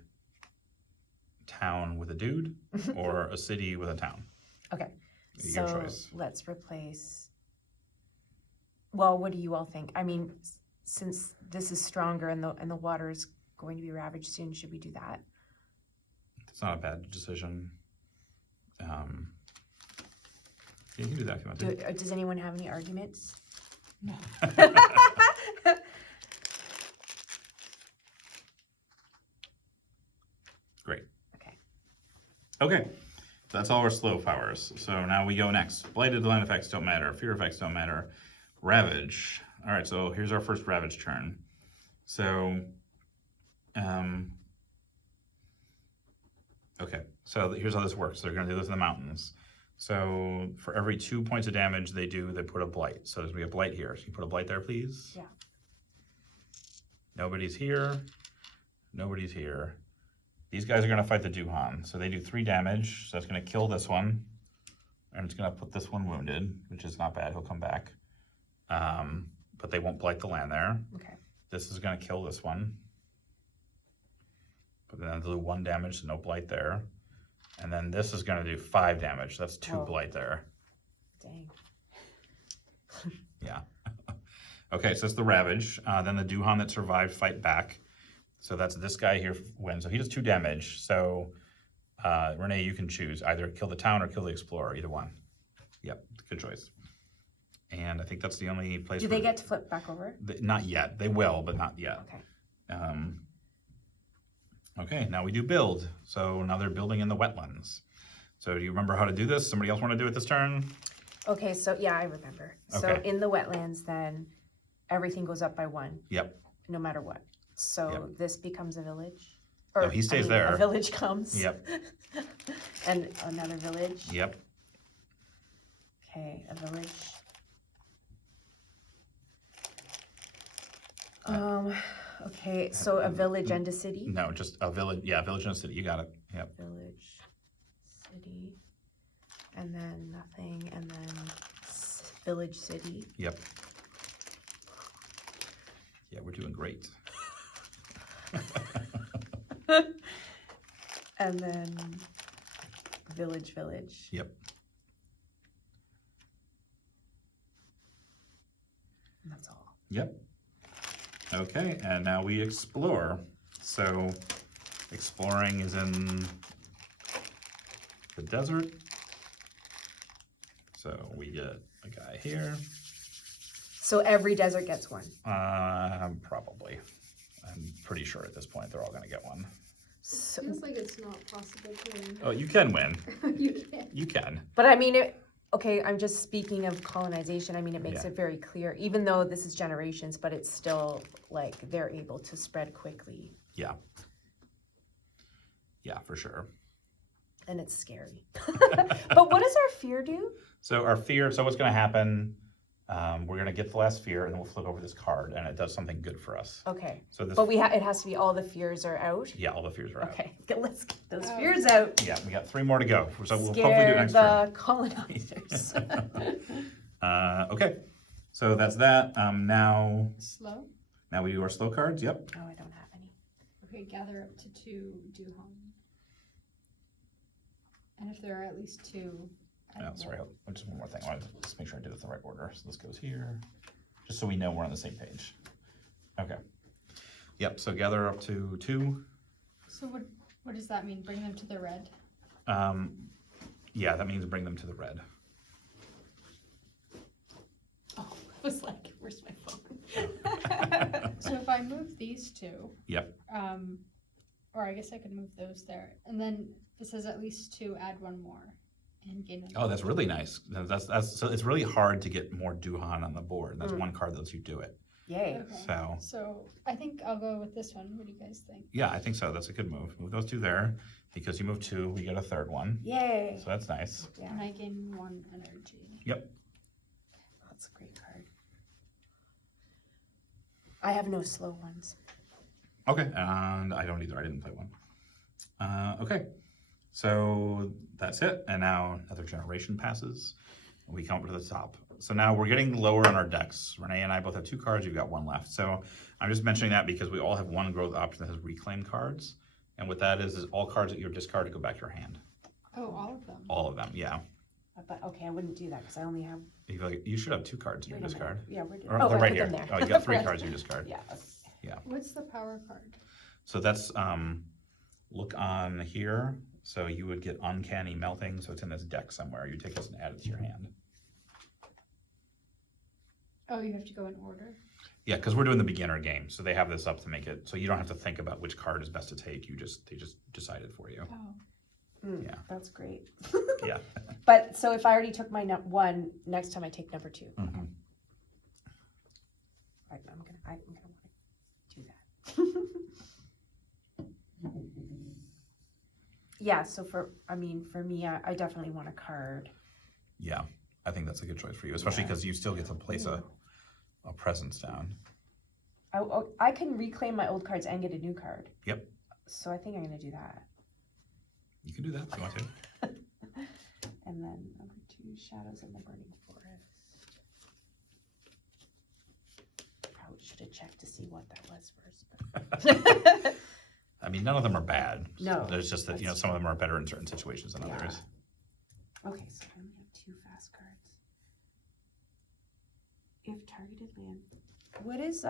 town with a dude or a city with a town. Okay, Your so choice. let's replace, well, what do you all think? I mean, since this is stronger and the water is going to be ravaged soon, should we do that? It's not a bad decision. You can do that if you want to. Does anyone have any arguments? No. Great. Okay. Okay. that's all our slow powers. So now we go next. Blighted land effects don't matter. Fear effects don't matter. Ravage. All right, so here's our first Ravage turn. So, okay, so here's how this works. They're gonna do this in the mountains. So for every 2 points of damage they put a blight. So there's gonna be a blight here. Can you put a blight there, please? Yeah. Nobody's here. Nobody's here. These guys are gonna fight the Duhan. So they do 3 damage. So that's gonna kill this one. And it's gonna put this one wounded, which is not bad. He'll come back. But they won't blight the land there. Okay. This is gonna kill this one. But then they'll do 1 damage, so no blight there. And then this is gonna do 5 damage. That's 2 Oh. blight there. Dang. Yeah. Okay, so that's the Ravage. Then the Duhan that survived fight back. So that's this guy here wins. So he does 2 damage. So Renee, you can choose either kill the town or kill the explorer, either one. Yep, good choice. And I think that's the only place. Do they get to flip back over? Not yet. They will, but not yet. Okay. Okay, now we do build. So now they're building in the wetlands. So do you remember how to do this? Somebody else want to do it this turn? Okay, so yeah, I remember. So Okay. in the wetlands, then everything goes up by 1. Yep. No matter what. So Yep. this becomes a village. No, he stays there. A village comes. Yep. And another village. Yep. Okay, a village. Okay, so a village and a city. No, just a village. Yeah, village and a city. You got it. Yep. Village, city, and then nothing, and then village, city. Yep. Yeah, we're doing great. And then village, village. Yep. And that's all. Yep. Okay, and now we explore. So exploring is in the desert. So we get a guy here. So every desert gets 1. Probably. I'm pretty sure at this point they're all gonna get 1. So, Feels like it's not possible to win. Oh, you can win. You can't. You can. but I mean, okay, I'm just speaking of colonization. I mean, it makes Yeah. it very clear, even though this is generations, but it's still like they're able to spread quickly, Yeah. Yeah, for sure. and it's scary. But what does our fear do? So our fear, so what's gonna happen, we're gonna get the last fear and then we'll flip over this card and it does something good for us. Okay, So this, but it has to be all the fears are out. yeah, all the fears are out. Okay, let's get those Oh. fears out. Yeah, we got 3 more to go. So we'll hopefully do it Scare next turn. the colonizers. Okay, so that's that. Slow. Now we do our slow cards. Yep. Oh, I don't have any. Okay, gather up to 2 Duhan. And if there are at least 2. add Oh, sorry. one. Just one more thing. I wanted to just make sure I did it the right order. So this goes here, just so we know we're on the same page. Okay. Yep. So gather up to 2. So what does that mean? Bring them to the red. Yeah, that means bring them to the red. Oh, I was like, where's my phone? So if I move these 2. Yep. Or I guess I could move those there. And then it says at least 2, add 1 more. And gain Oh, that's really nice. That's so it's really hard to get more Duhan on the board. That's one card that lets you do it. Yay. Okay. So So I think I'll go with this one. What do you guys think? yeah, I think so. That's a good move. Move those 2 there because you move 2, we get a 3rd one. Yay. So that's nice. Yeah, And I gain 1 energy. Yep. that's a great card. I have no slow ones. Okay, and I don't either. I didn't play one. Okay, so that's it. And now another generation passes. And we come up to the top. So now we're getting lower on our decks. Renee and I both have 2 cards. You've got 1 left. So I'm just mentioning that because we all have 1 growth option that has reclaim cards. And what that is all cards that you're discarded go back to your hand. Oh, all of them. All of them, yeah. But okay, I wouldn't do that because I only have. You should have 2 cards in your Wait a minute. discard. Yeah, we're doing. Or Oh, they're I right put here. them there. Oh, you got 3 cards in your discard. Yeah. What's the power card? So that's look on here. So you would get Uncanny Melting. So it's in this deck somewhere. You take this and add it to your hand. Oh, you have to go in order. Yeah, because we're doing the beginner game, so they have this up to make it so you don't have to think about which card is best to take. They just decide it for you. Oh. Yeah. That's great. Yeah. But so if I already took my one, next time I take number 2. Mhm. I'm gonna want to do that. Yeah. So for me, I definitely want a card. Yeah, I think that's a good choice for you, especially because you still get to place a presence down. I can reclaim my old cards and get a new card. Yep. So I think I'm gonna do that. You can do that if you want to. And then number 2, Shadows in the Burning Forest. Probably should have checked to see what that was first. But I mean, none of them are bad. No, There's just that, some of them are better in certain situations than others. Okay, so I only have 2 fast cards. If targeted land. What is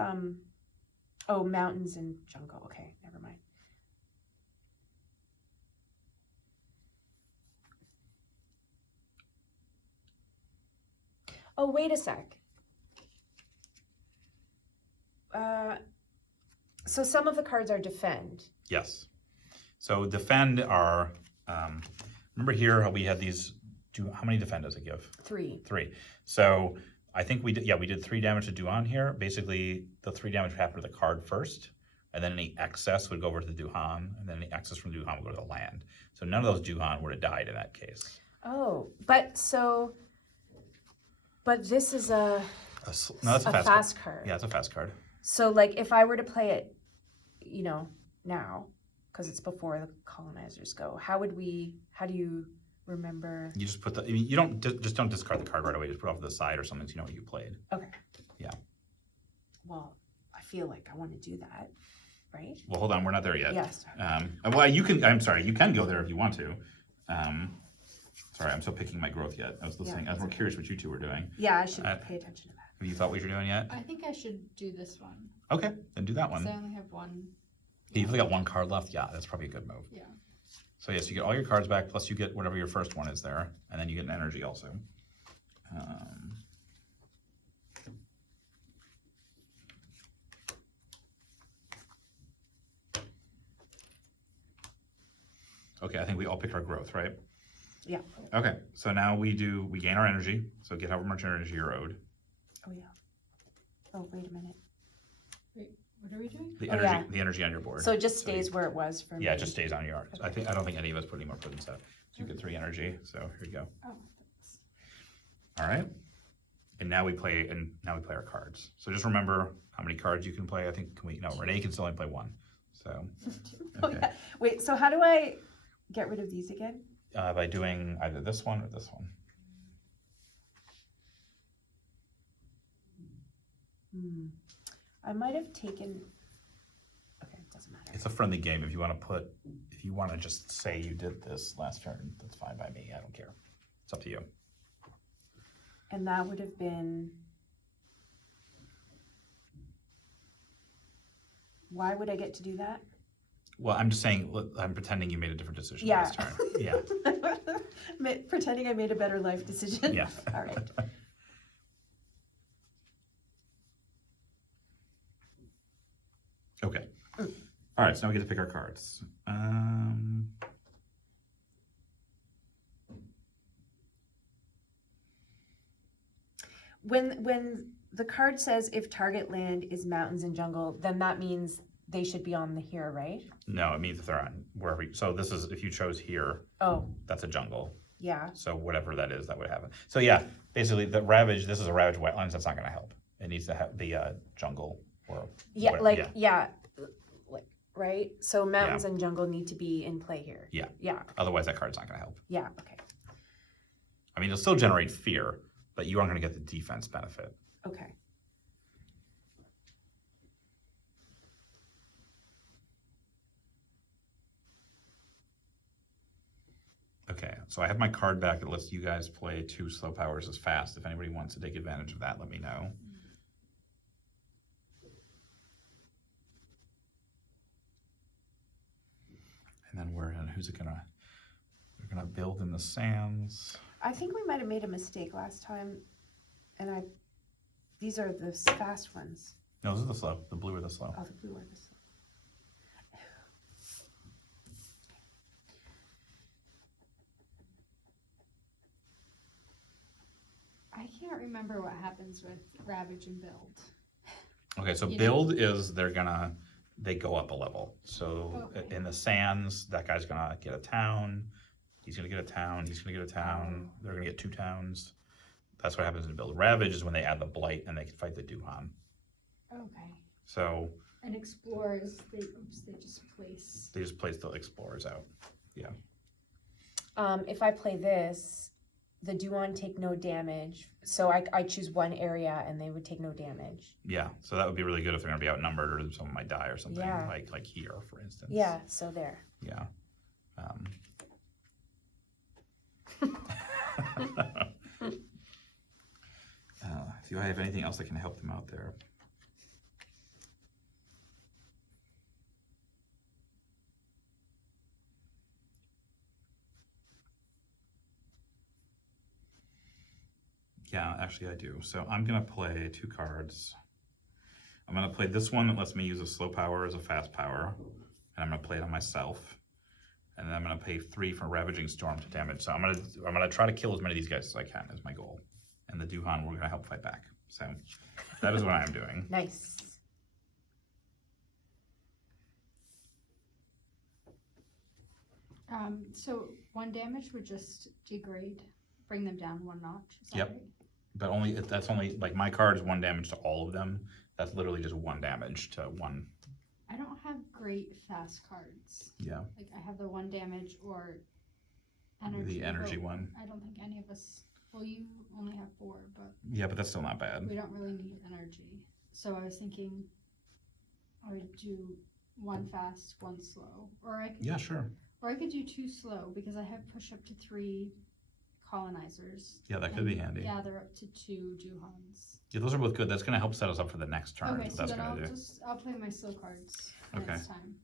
oh, mountains and jungle. Okay, never mind. Oh, wait a sec. So some of the cards are defend. Yes. So defend are, remember here how we had these, how many defend does it give? 3. 3. So I think we did 3 damage to Duhan here. Basically, the 3 damage would happen to the card first, and then any excess would go over to the Duhan, and then any excess from Duhan would go to the land. So none of those Duhan would have died in that case. Oh, but this is a That's a fast card. Yeah, it's a fast card. So, like, if I were to play it, now, because it's before the colonizers go, how do you remember? You just put you don't discard the card right away. Just put it off to the side or something so you know what you played. Okay. Yeah. Well, I feel like I want to do that, right? Well, hold on. We're not there yet. Yes. Well, you can. I'm sorry. You can go there if you want to. Sorry, I'm still picking my growth yet. I was listening. I was more curious what you two were doing. Yeah, I should pay attention to that. Have you thought what you're doing yet? I think I should do this one. Okay, then do that 'cause one. I only have one. You've only got 1 card left. Yeah, that's probably a good move. Yeah. So yes, you get all your cards back, plus you get whatever your first one is there, and then you get an energy also. Okay, I think we all picked our growth, right? Yeah. Okay, so now we gain our energy, so get however much energy you're owed. Oh, yeah. Oh, wait a minute. Wait, what are we doing? The Oh, energy, yeah. the energy on your board. So it just stays where it was for me. Yeah, it just stays on your art. I don't think any of us put any more presents up. So you get 3 energy, so here you go. Oh, thanks. All right. And now we play our cards. So just remember how many cards you can play. I think Renee can still only play 1. So okay. Wait, so how do I get rid of these again? By doing either this one or this one. I might have taken. Okay, it doesn't matter. It's a friendly game. If you want to just say you did this last turn, that's fine by me. I don't care. It's up to you. And that would have been. Why would I get to do that? Well, I'm just saying, I'm pretending you made a different decision Yeah. this turn. Yeah. Pretending I made a better life decision. Yeah. All right. Okay. All right, so now we get to pick our cards. When the card says if target land is mountains and jungle, then that means they should be on the here, right? No, it means if they're on wherever. So this is, if you chose here, Oh, that's a jungle. yeah. So whatever that is, that would happen. So yeah, basically this is a ravaged wetlands. That's not going to help. It needs to have the jungle or Yeah, what- like, yeah. Like, right? So mountains and jungle need to be in play here. Yeah. Yeah. Otherwise, that card's not going to help. Yeah. Okay. I mean, it'll still generate fear, but you aren't going to get the defense benefit. Okay. Okay, so I have my card back that lets you guys play 2 slow powers as fast. If anybody wants to take advantage of that, let me know. And then we're gonna build in the sands. I think we might have made a mistake last time, and these are the fast ones. No, those are the slow. The blue are the slow. Oh, the blue are the slow. I can't remember what happens with Ravage and Build. Okay, so You build is they go up a level. So Okay. in the sands, that guy's gonna get a town. He's gonna get a town. He's gonna get a town. They're gonna get 2 towns. That's what happens in build. Ravage is when they add the blight and they can fight the Duhan. Okay. So And Explorers, they just place. they just place the explorers out. If I play this, the Duan take no damage. So I choose one area and they would take no damage. Yeah, so that would be really good if they're gonna be outnumbered or someone might die or something. Yeah. Like here, for instance. Yeah, so there. Yeah. Do I have anything else that can help them out there? Yeah, actually I do. So I'm gonna play 2 cards. I'm gonna play this one that lets me use a slow power as a fast power, and I'm gonna play it on myself. And then I'm gonna pay 3 for Ravaging Storm to damage. So I'm gonna try to kill as many of these guys as I can is my goal. And the Duhan we're gonna help fight back. So that is what I'm doing. Nice. So 1 damage would just degrade, bring them down 1 notch. Is that Yep. right? But that's only like my card is 1 damage to all of them. That's literally just 1 damage to one. I don't have great fast cards. Yeah. Like I have the 1 damage or energy. The energy but one. I don't think any of us. Well, you only have 4, but Yeah, but that's still not bad. we don't really need energy. So I was thinking I would do 1 fast, 1 slow, or I could. Yeah, sure. Or I could do 2 slow because I have push up to 3 colonizers. Yeah, that could be and handy. Gather up to 2 Duhans. Yeah, those are both good. That's gonna help set us up for the next turn. Okay, That's so what then that's I'll gonna do. I'll play my slow cards next time.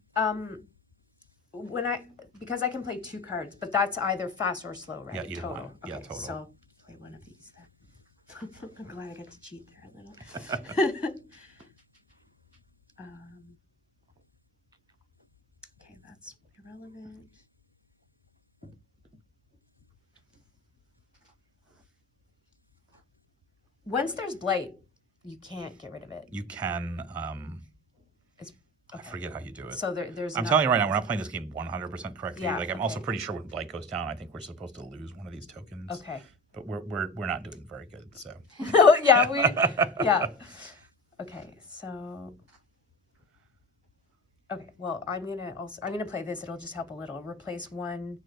Because I can play 2 cards, but that's either fast or slow, right? Yeah, either total. one. Yeah, total. So play one of these then. I'm glad I got to cheat there a little. Okay, that's irrelevant. Once there's blight, you can't get rid of it. You can I Okay. forget how you do it. So there's. I'm telling you right now, we're not playing this game 100% correctly. Yeah, Like I'm also okay. pretty sure when blight goes down, I think we're supposed to lose one of these tokens. Okay. But we're not doing very good. So. Yeah, yeah. Okay, so. Okay, well, I'm gonna play this. It'll just help a little. Replace 1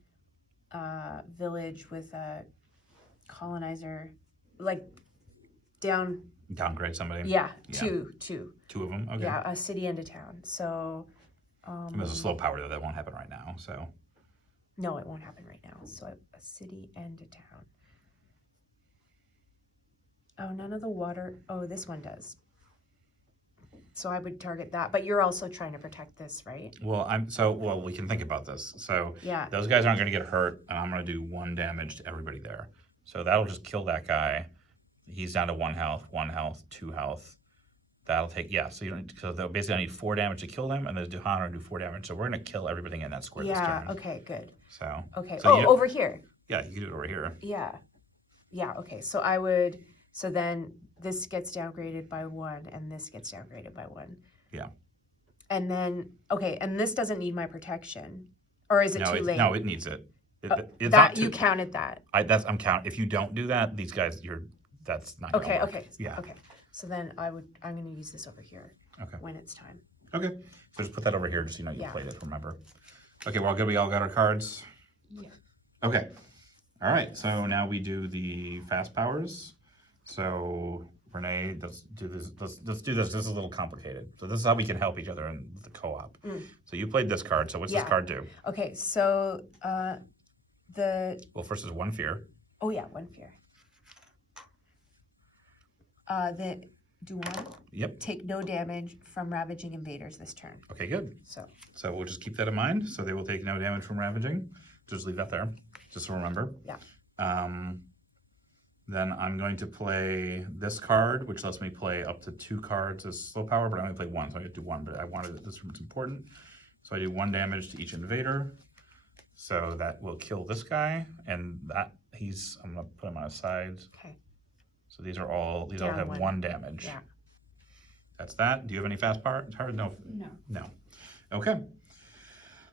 village with a colonizer, like down. Downgrade somebody. Yeah, Yeah. 2. 2 of them. Okay. Yeah, a city and a town. So. And there's a slow power though that won't happen right now. So. No, it won't happen right now. So a city and a town. Oh, none of the water. Oh, this one does. So I would target that, but you're also trying to protect this, right? Well, we can think about this. So Yeah. those guys aren't going to get hurt, and I'm going to do 1 damage to everybody there. So that'll just kill that guy. He's down to 1 health, 2 health. That'll take so they'll basically I need 4 damage to kill them, and the Duhan will do 4 damage. So we're going to kill everything in that square this Yeah. turn. Okay. Good. So Okay. So over here. yeah, you can do it over here. Yeah. Yeah. Okay. So I would. So then this gets downgraded by 1, and this gets downgraded by 1. Yeah. And then and this doesn't need my protection, or is it too late? No, it needs it. It's that not too, you counted that. I'm counting. If you don't do that, these guys, that's not. Okay. Gonna work. Okay. Yeah. Okay. So then I'm going to use this over here. Okay. When it's time. Okay. So just put that over here, just so you know you Yeah. played it. Remember. Okay. Well, good. We all got our cards. Yeah. Okay. All right. So now we do the fast powers. So Renee, let's do this. Let's do this. This is a little complicated. So this is how we can help each other in the co-op. So you played this card. So what's this Yeah. card do? Okay. So Well, first is 1 fear. Oh yeah, 1 fear. The Duan Yep. take no damage from ravaging invaders this turn. Okay. Good. So So we'll just keep that in mind. So they will take no damage from ravaging. Just leave that there. Just to remember. Yeah. Then I'm going to play this card, which lets me play up to 2 cards as slow power, but I only play 1, so I get to do 1. But I wanted it. This one's important. So I do 1 damage to each invader. So that will kill this guy, and I'm gonna put him on his side. okay. So these all Down have one. 1 damage. Yeah. That's that. Do you have any fast part? No. No. Okay.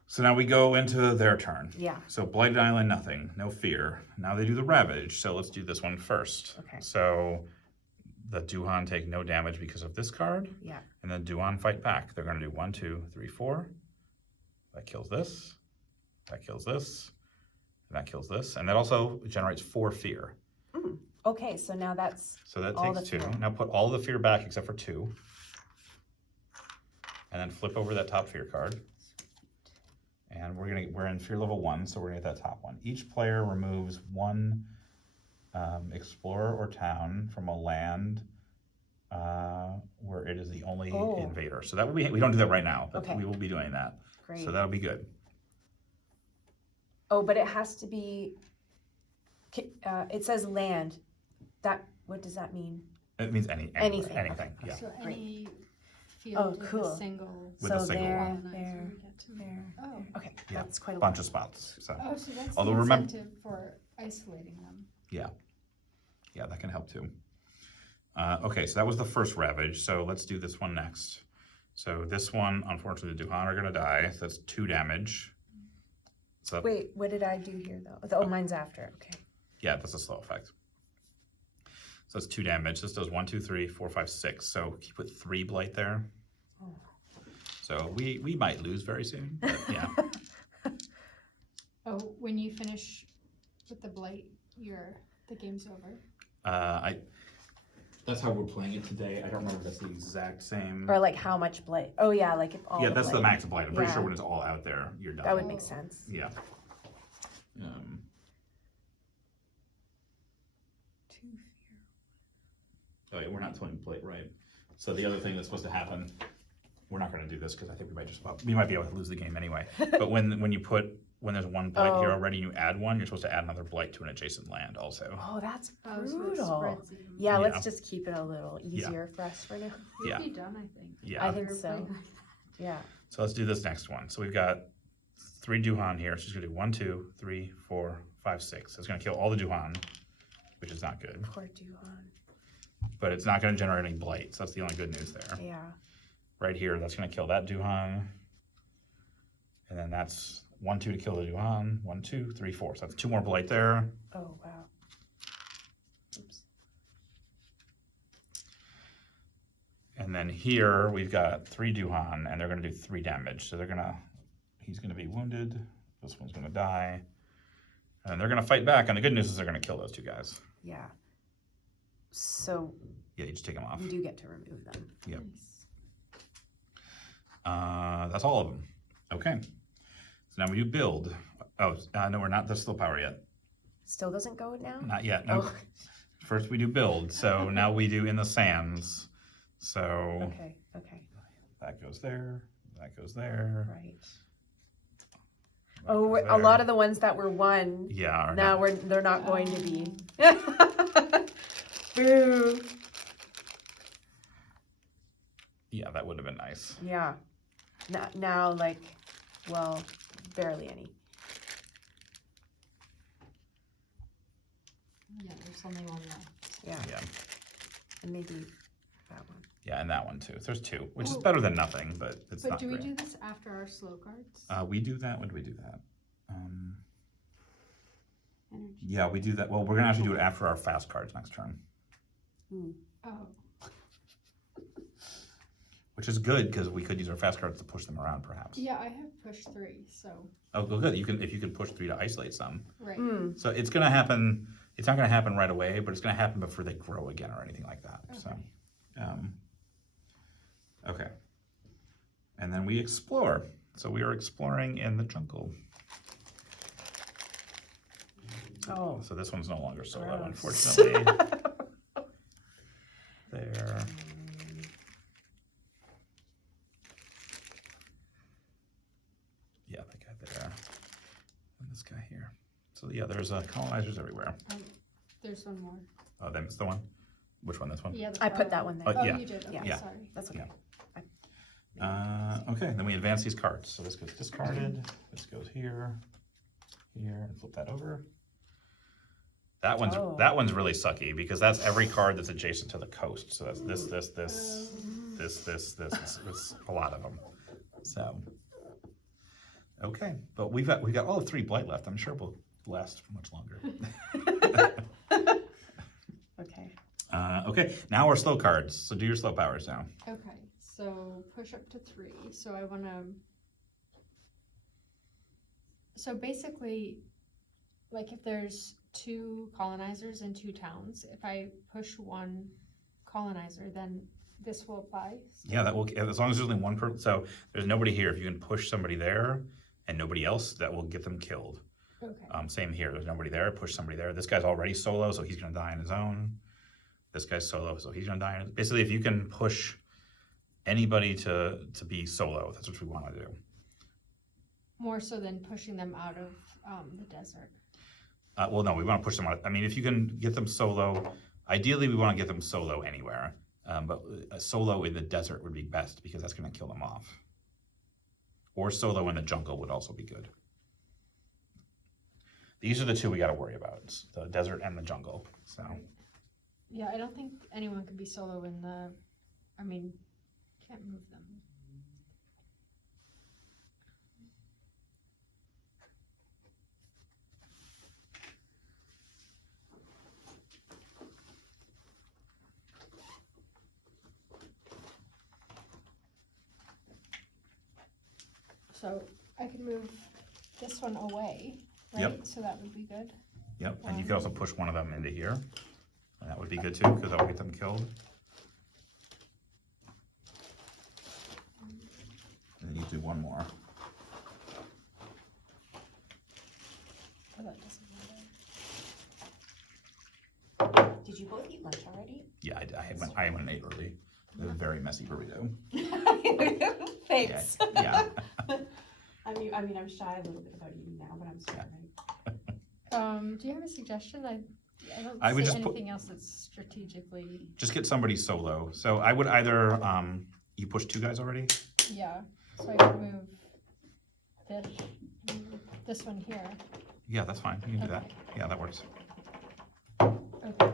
So now we go into their turn. Yeah. So Blighted Island, nothing. No fear. Now they do the Ravage. So let's do this one first. Okay. So the Duhan take no damage because of this card. Yeah. And then Duhan fight back. They're going to do 1, 2, 3, 4. That kills this. That kills this. And that kills this. And that also generates 4 fear. Okay, so now that's So that all takes the 2. fear. Now put all the fear back except for 2. And then flip over that top fear card. And we're in fear level 1, so we're gonna get that top one. Each player removes 1 explorer or town from a land where it is the only invader. So that will be, we don't do that right now, but Okay. we will be doing that. great. So that'll be good. Oh, but it has to be. It says land. What does that mean? It means Anything, anything. okay. Yeah. So Great. any Oh, field with cool. a single With a so single there, one. colonizer there, we get to. there. Oh. Okay, Yeah, that's quite a Bunch lot. of spots. So Oh, so that's Although the remember- incentive for isolating them. yeah, that can help too. Okay, so that was the first Ravage. So let's do this one next. So this one, unfortunately, the Duhan are gonna die. So that's 2 damage. So Wait, what did I do here though? Oh, mine's after. Okay. yeah, that's a slow effect. So that's 2 damage. This does 1, 2, 3, 4, 5, 6. So can you put 3 blight there? Oh. So we might lose very soon. But yeah. Oh, when you finish with the blight, the game's over. That's how we're playing it today. I don't remember if that's the exact same. Or like how much blight? Oh yeah, like if all. Yeah, that's the blight. max of blight. I'm pretty Yeah. sure when it's all out there, you're done. That would make sense. Yeah. 2 fear. Oh yeah, we're not playing blight, right? So the other thing that's supposed to happen, we're not going to do this because I think we might be able to lose the game anyway. But when there's 1 blight here Oh. already, you add 1, you're supposed to add another blight to an adjacent land also. Oh, that's Oh, so it brutal. spreads even. Yeah, Yeah. let's just keep it a little easier for us for now. We'd Yeah. be done, I think. Yeah. I think We're so. playing- Yeah. So let's do this next one. So we've got 3 Duhan here. So she's gonna do 1, 2, 3, 4, 5, 6. So it's gonna kill all the Duhan, which is not good. Poor Duhan. But it's not gonna generate any blight. So that's the only good news there. Yeah. Right here, that's gonna kill that Duhan. And then that's 1, 2 to kill the Duhan. 1, 2, 3, 4. So that's 2 more blight there. Oh wow. Oops. And then here we've got 3 Duhan, and they're gonna do 3 damage. So he's gonna be wounded. This one's gonna die. And they're gonna fight back. And the good news is they're gonna kill those 2 guys. Yeah. So Yeah, you just take them off. you do get to remove them. Yep. Nice. That's all of them. Okay. So now we do build. Oh, no, we're not. There's still power yet. Still doesn't go now? Not yet. No. Oh, First we do build. So now we do in the sands. So okay, okay, that goes there. That goes there. right. that Oh, goes a there. lot of the ones that were won, Yeah. Are now not. they're not going to be. Boo. Yeah, that would have been nice. Yeah. Now, like, well, barely any. Yeah, there's only 1 left. Yeah, Yeah. and maybe that one. Yeah, and that one too. There's 2, which is Oh. better than nothing, but it's But not do we great. do this after our slow cards? We do that. When do we do that? Energy. Yeah, we do that. Well, we're gonna actually do it after our fast cards next turn, Oh, which is good because we could use our fast cards to push them around, perhaps. yeah, I have push 3, so, Oh, well, good. If you can push 3 to isolate some. right. Mm. So it's gonna happen. It's not gonna happen right away, but it's gonna happen before they grow again or anything like that. So, okay. And then we explore. So we are exploring in the jungle. Oh. So this one's no longer solo, Gross. unfortunately. There. Yeah, that guy there. And this guy here. So yeah, there's colonizers everywhere. There's 1 more. Oh, they missed the one? Which one, this one? Yeah, the I far put that one there. Oh, Oh, yeah. you did. Okay, Yeah. sorry. That's okay. Okay, then we advance these cards. So this goes discarded, this goes here, here, and flip that over. That one's Oh. that one's really sucky because that's every card that's adjacent to the coast. So that's this, it's a lot of them. So okay, but we've got all of 3 blight left. I'm sure we'll last for much longer. Okay. Okay, now we're slow cards. So do your slow powers now. Okay, so push up to 3. So I want to. So basically, like if there's 2 colonizers in 2 towns, if I push 1 colonizer, then this will apply. Yeah, that will, as long as there's only one person. So there's nobody here. If you can push somebody there and nobody else, that will get them killed. Okay. Same here. There's nobody there. Push somebody there. This guy's already solo, so he's gonna die on his own. This guy's solo, so he's gonna die. Basically, if you can push anybody to be solo, that's what we want to do. More so than pushing them out of the desert. Well, no, we want to push them out. I mean, if you can get them solo, ideally we want to get them solo anywhere. But a solo in the desert would be best because that's going to kill them off. Or solo in the jungle would also be good. These are the 2 we got to worry about: it's the desert and the jungle. So. Yeah, I don't think anyone can be solo in the. I mean, can't move them. So I can move this one away, right? Yep. So that would be good. Yep, and you could also push one of them into here. And that would be good too, because that will get them killed. And then you do one more. Oh, that doesn't matter. Did you both eat lunch already? Yeah, I went and ate early. It was a very messy burrito. Thanks. Yeah. I mean, I'm shy a little bit about eating now, but I'm starving. Do you have a suggestion? I don't I would see just anything else that's strategically. Just get somebody solo. So I would either, you pushed 2 guys already? Yeah. So I can move this one here. Yeah, that's fine. You can do that. Okay. Yeah, that works. Okay.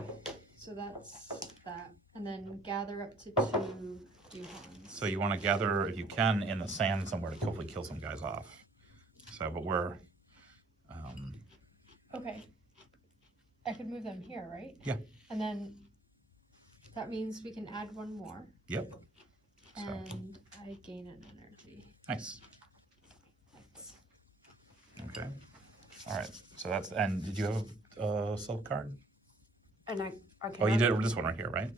So that's that, and then gather up to 2 Duhans. So you want to gather, if you can, in the sand somewhere to hopefully kill some guys off. So, but we're, Okay. I could move them here, right? Yeah. And then that means we can add 1 more. yep. So, And I gain an energy. nice. Thanks. Okay. All right. So that's, and did you have a self card? And I can. Oh, you did this one right here, right?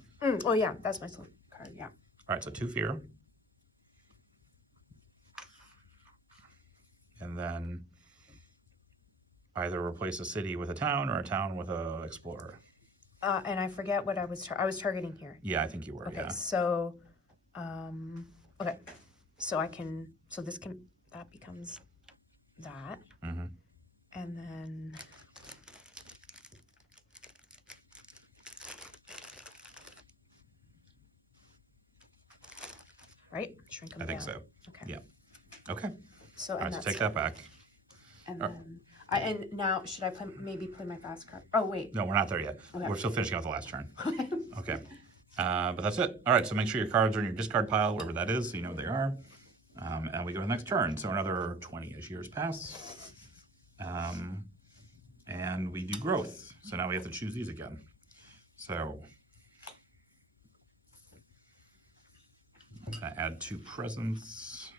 Oh yeah, that's my slow card. Yeah. All right. So 2 fear. And then either replace a city with a town or a town with a explorer. And I forget what I was targeting here. Yeah, I think you were. Okay, Yeah. so, okay, so that becomes that, Mm-hmm. and then. Right, shrink them I think down. so. Okay. Yeah. Okay. So, All and right. So that's, take that back. and Oh. then, and now, should I maybe play my fast card? Oh, wait. No, we're not there yet. Okay. We're still finishing out the last turn. Okay. But that's it. All right. So make sure your cards are in your discard pile, wherever that is, so you know what they are. And we go to the next turn. So another 20-ish years pass. And we do growth. So now we have to choose these again. So I'm gonna add 2 presents.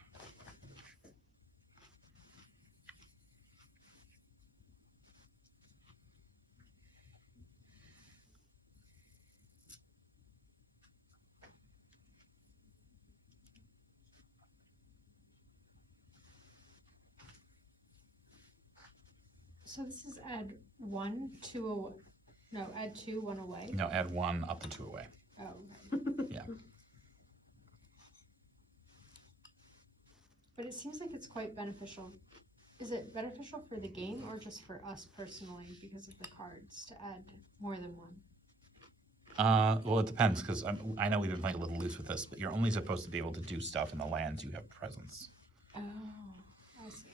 So this is add 1, 2 away. No, add 2, 1 away. No, add 1 up to 2 away. Oh, okay. Yeah. But it seems like it's quite beneficial. Is it beneficial for the game or just for us personally because of the cards to add more than 1? Well, it depends, because I know we've been playing a little loose with this, but you're only supposed to be able to do stuff in the lands you have presence. Oh, I see.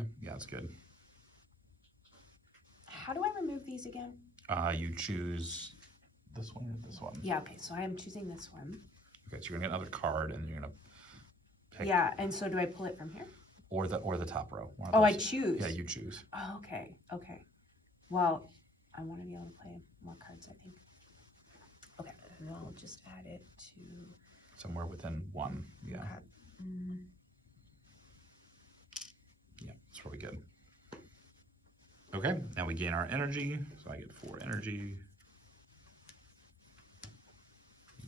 Okay, yeah, that's good. How do I remove these again? You choose this one or this one. Yeah, okay, so I am choosing this one. Okay, so you're gonna get another card and you're gonna pick. Yeah, and so do I pull it from here? Or the top row. One of Oh, I those. choose. Yeah, you choose. Oh, okay, okay. Well, I want to be able to play more cards, I think. Okay, and I'll just add it to. Somewhere within one. Yeah. Okay. Mm, Yeah, that's really good. Okay, now we gain our energy. So I get 4 energy.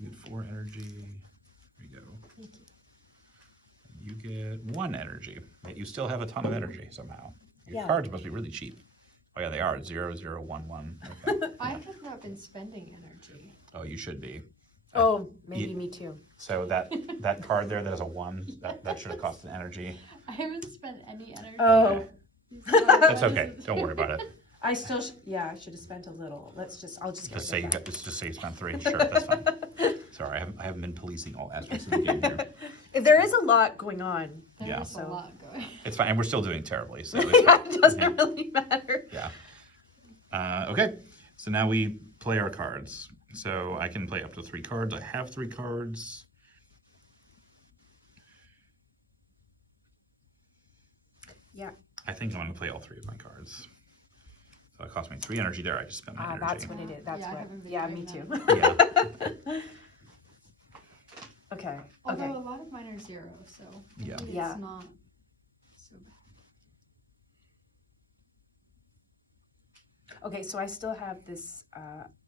You get 4 energy. There you go. Thank you. You get 1 energy. Yet you still have a ton of energy somehow. Your Yeah. cards must be really cheap. Oh yeah, they are. 0, 0, 1, 1. Okay. I have not been spending energy. Oh, you should be. Oh, maybe Ye- me too. So that card there that has a 1, that should have cost an energy. I haven't spent any energy. Oh. That's okay. Don't worry about it. I still, I should have spent a little. I'll just get Just say rid you of got. that. Just say you spent 3. Sure, that's fine. Sorry, I haven't been policing all aspects of the game here. There is a lot going on. There's Yeah. a So- lot going. It's fine, and we're still doing terribly. So Yeah, it's, it doesn't yeah. really matter. Okay, so now we play our cards. So I can play up to 3 cards. I have 3 cards. Yeah. I think I'm going to play all 3 of my cards. So it cost me 3 energy there. I just spent my energy. That's what it is. That's Yeah, I what. haven't been Yeah, doing me too. Yeah. Okay. Although Okay. a lot of mine are 0, so Yeah. maybe Yeah. it's not so bad. Okay, so I still have this,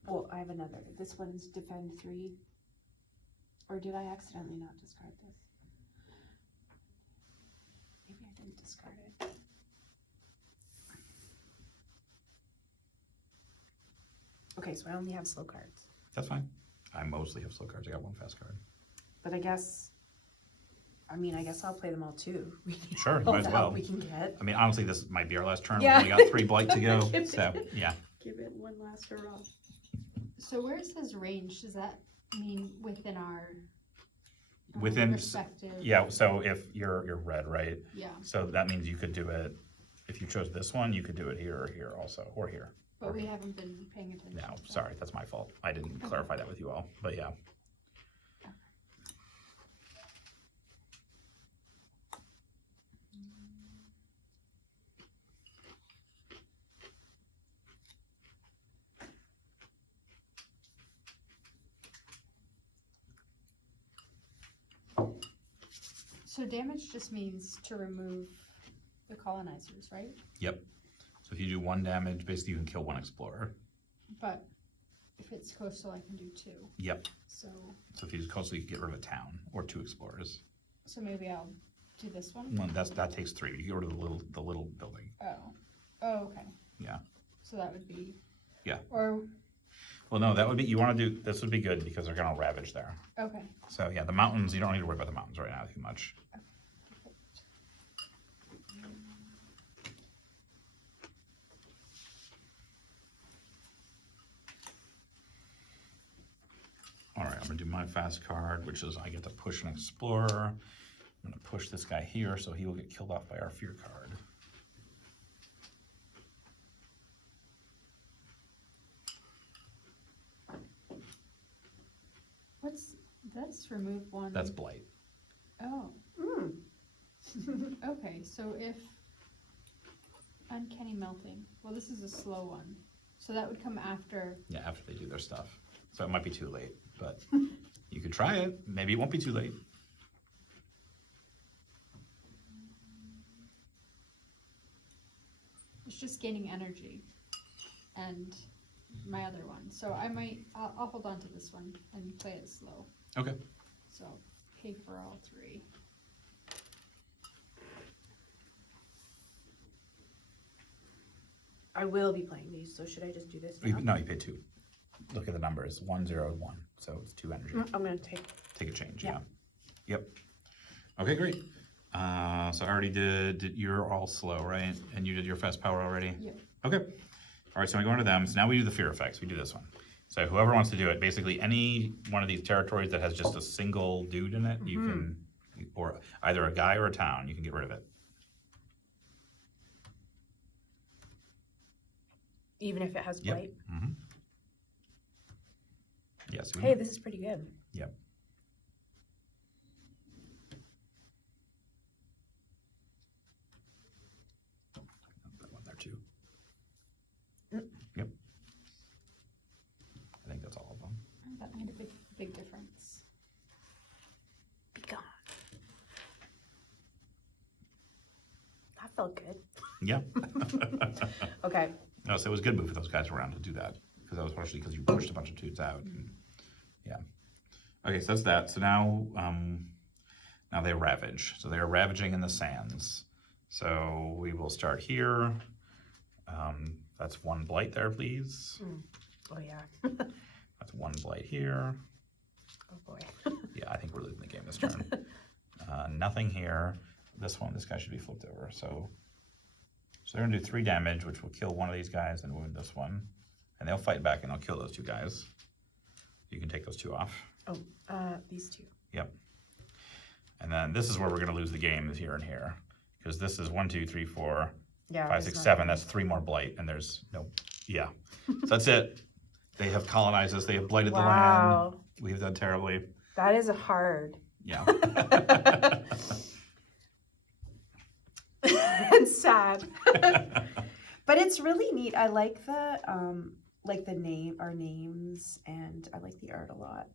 well, I have another. This one's defend 3. Or did I accidentally not discard this? Maybe I didn't discard it. Okay, so I only have slow cards. That's fine. I mostly have slow cards. I got 1 fast card. But I guess I'll play them all too. Sure, All might as the well. help we can get. I mean, honestly, this might be our last turn. Yeah. We only got 3 blight to go. Give So, it- yeah. Give it one last hurrah. So where it says range, does that mean within our Within- respective? Yeah, so if you're red, right? Yeah, So that means you could do it, if you chose this one, you could do it here or here also, or here. but we haven't been paying attention. No, to that. sorry, that's my fault. I didn't clarify that with you all, but yeah. So damage just means to remove the colonizers, right? Yep. So if you do 1 damage, basically you can kill 1 explorer. But if it's coastal, I can do 2. Yep. So So if you do coastal, you can get rid of a town or 2 explorers. maybe I'll do this one. One that takes 3. You get rid of the little building. Oh, okay. Yeah. So that would be. Yeah. Or Well, no, that would be, you want to do, this would be good because they're gonna ravage there. okay. So yeah, the mountains, you don't need to worry about the mountains right now too much. All right, I'm gonna do my fast card, which is I get to push an explorer. I'm gonna push this guy here, so he will get killed off by our fear card. What's this? Remove 1. That's blight. Oh. Mm. Okay, so if uncanny melting. Well, this is a slow one. So that would come after. Yeah, after they do their stuff. So it might be too late, but you could try it. Maybe it won't be too late. It's just gaining energy. And my other one. So I'll hold on to this one and play it slow. Okay. So pay for all 3. I will be playing these, so should I just do this now? No, you pay 2. Look at the numbers, 1, 0, 1. So it's 2 energy. I'm gonna take. Take a change, Yeah. yeah. Yep. Okay, great. So I already did, you're all slow, right? And you did your fast power already? Yep. Okay. All right, so we go into them. So now we do the fear effects. We do this one. So whoever wants to do it, basically any one of these territories that has just a single dude in it, you can, or either a guy or a town, you can get rid of it. Even if it has Yep. blight. Mm-hmm. Yes. Hey, this is pretty good. Yep. That one there too. Mm. Yep. I think that's all of them. That made a big difference. Be gone. That felt good. Yeah. Okay. No, so it was a good move for those guys around to do that, because that was partially because you pushed a bunch of dudes out. And, yeah. Okay, so that's that. So now, now they ravage. So they are ravaging in the sands. So we will start here. That's one blight there, please. Oh yeah. That's one blight here. Oh boy. Yeah, I think we're losing the game this turn. Nothing here. This guy should be flipped over. So they're gonna do 3 damage, which will kill one of these guys and wound this one. And they'll fight back and they'll kill those 2 guys. You can take those 2 off. Oh, these 2. Yep. And then this is where we're gonna lose the game, is here and here. Because this is 1, 2, 3, 4, Yeah. 5, 6, 7. That's 3 more blight, and there's no, yeah. So that's it. They have colonized us. They have blighted the land. Wow. We have done terribly. That is hard. Yeah. And sad. But it's really neat. I like the our names, and I like the art a lot.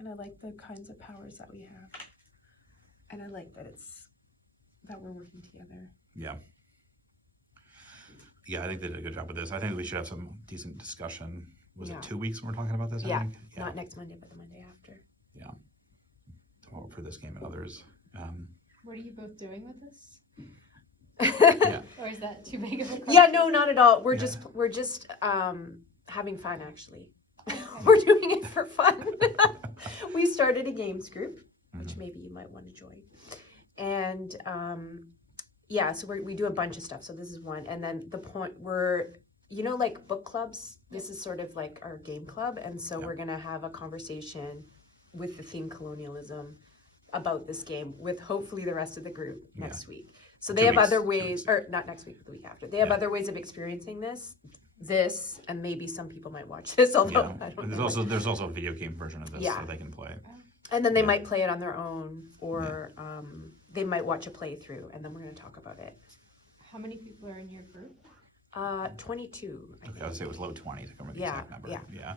And I like the kinds of powers that we have. And I like that that we're working together. Yeah. Yeah, I think they did a good job with this. I think we should have some decent discussion. Was Yeah. it 2 weeks when we're talking about this? I Yeah. think? Not next Monday, but the Monday after. For this game and others. What are you both doing with this? Yeah. Or is that too big of a question? Yeah, no, not at all. We're Yeah. just having fun, actually. We're doing it for fun. We started a games group, which maybe you might want to join. And yeah, so we do a bunch of stuff. So this is one. And then the point like book clubs, this is sort of like our game club. And so we're going to have a conversation with the theme colonialism about this game with hopefully the rest of the group next week. So they 2 have weeks, other 2 ways, weeks. or not next week, but the week after. They have Yeah. other ways of experiencing this, and maybe some people might watch this, although Yeah. I don't And know. there's also a video game version of this Yeah. that they can play. And then they Yeah. might play it on their own, or they might watch a playthrough, and then we're going to talk about it. How many people are in your group? 22. I Okay, I would say it was low 20 to come with the Yeah, exact number. yeah. Yeah.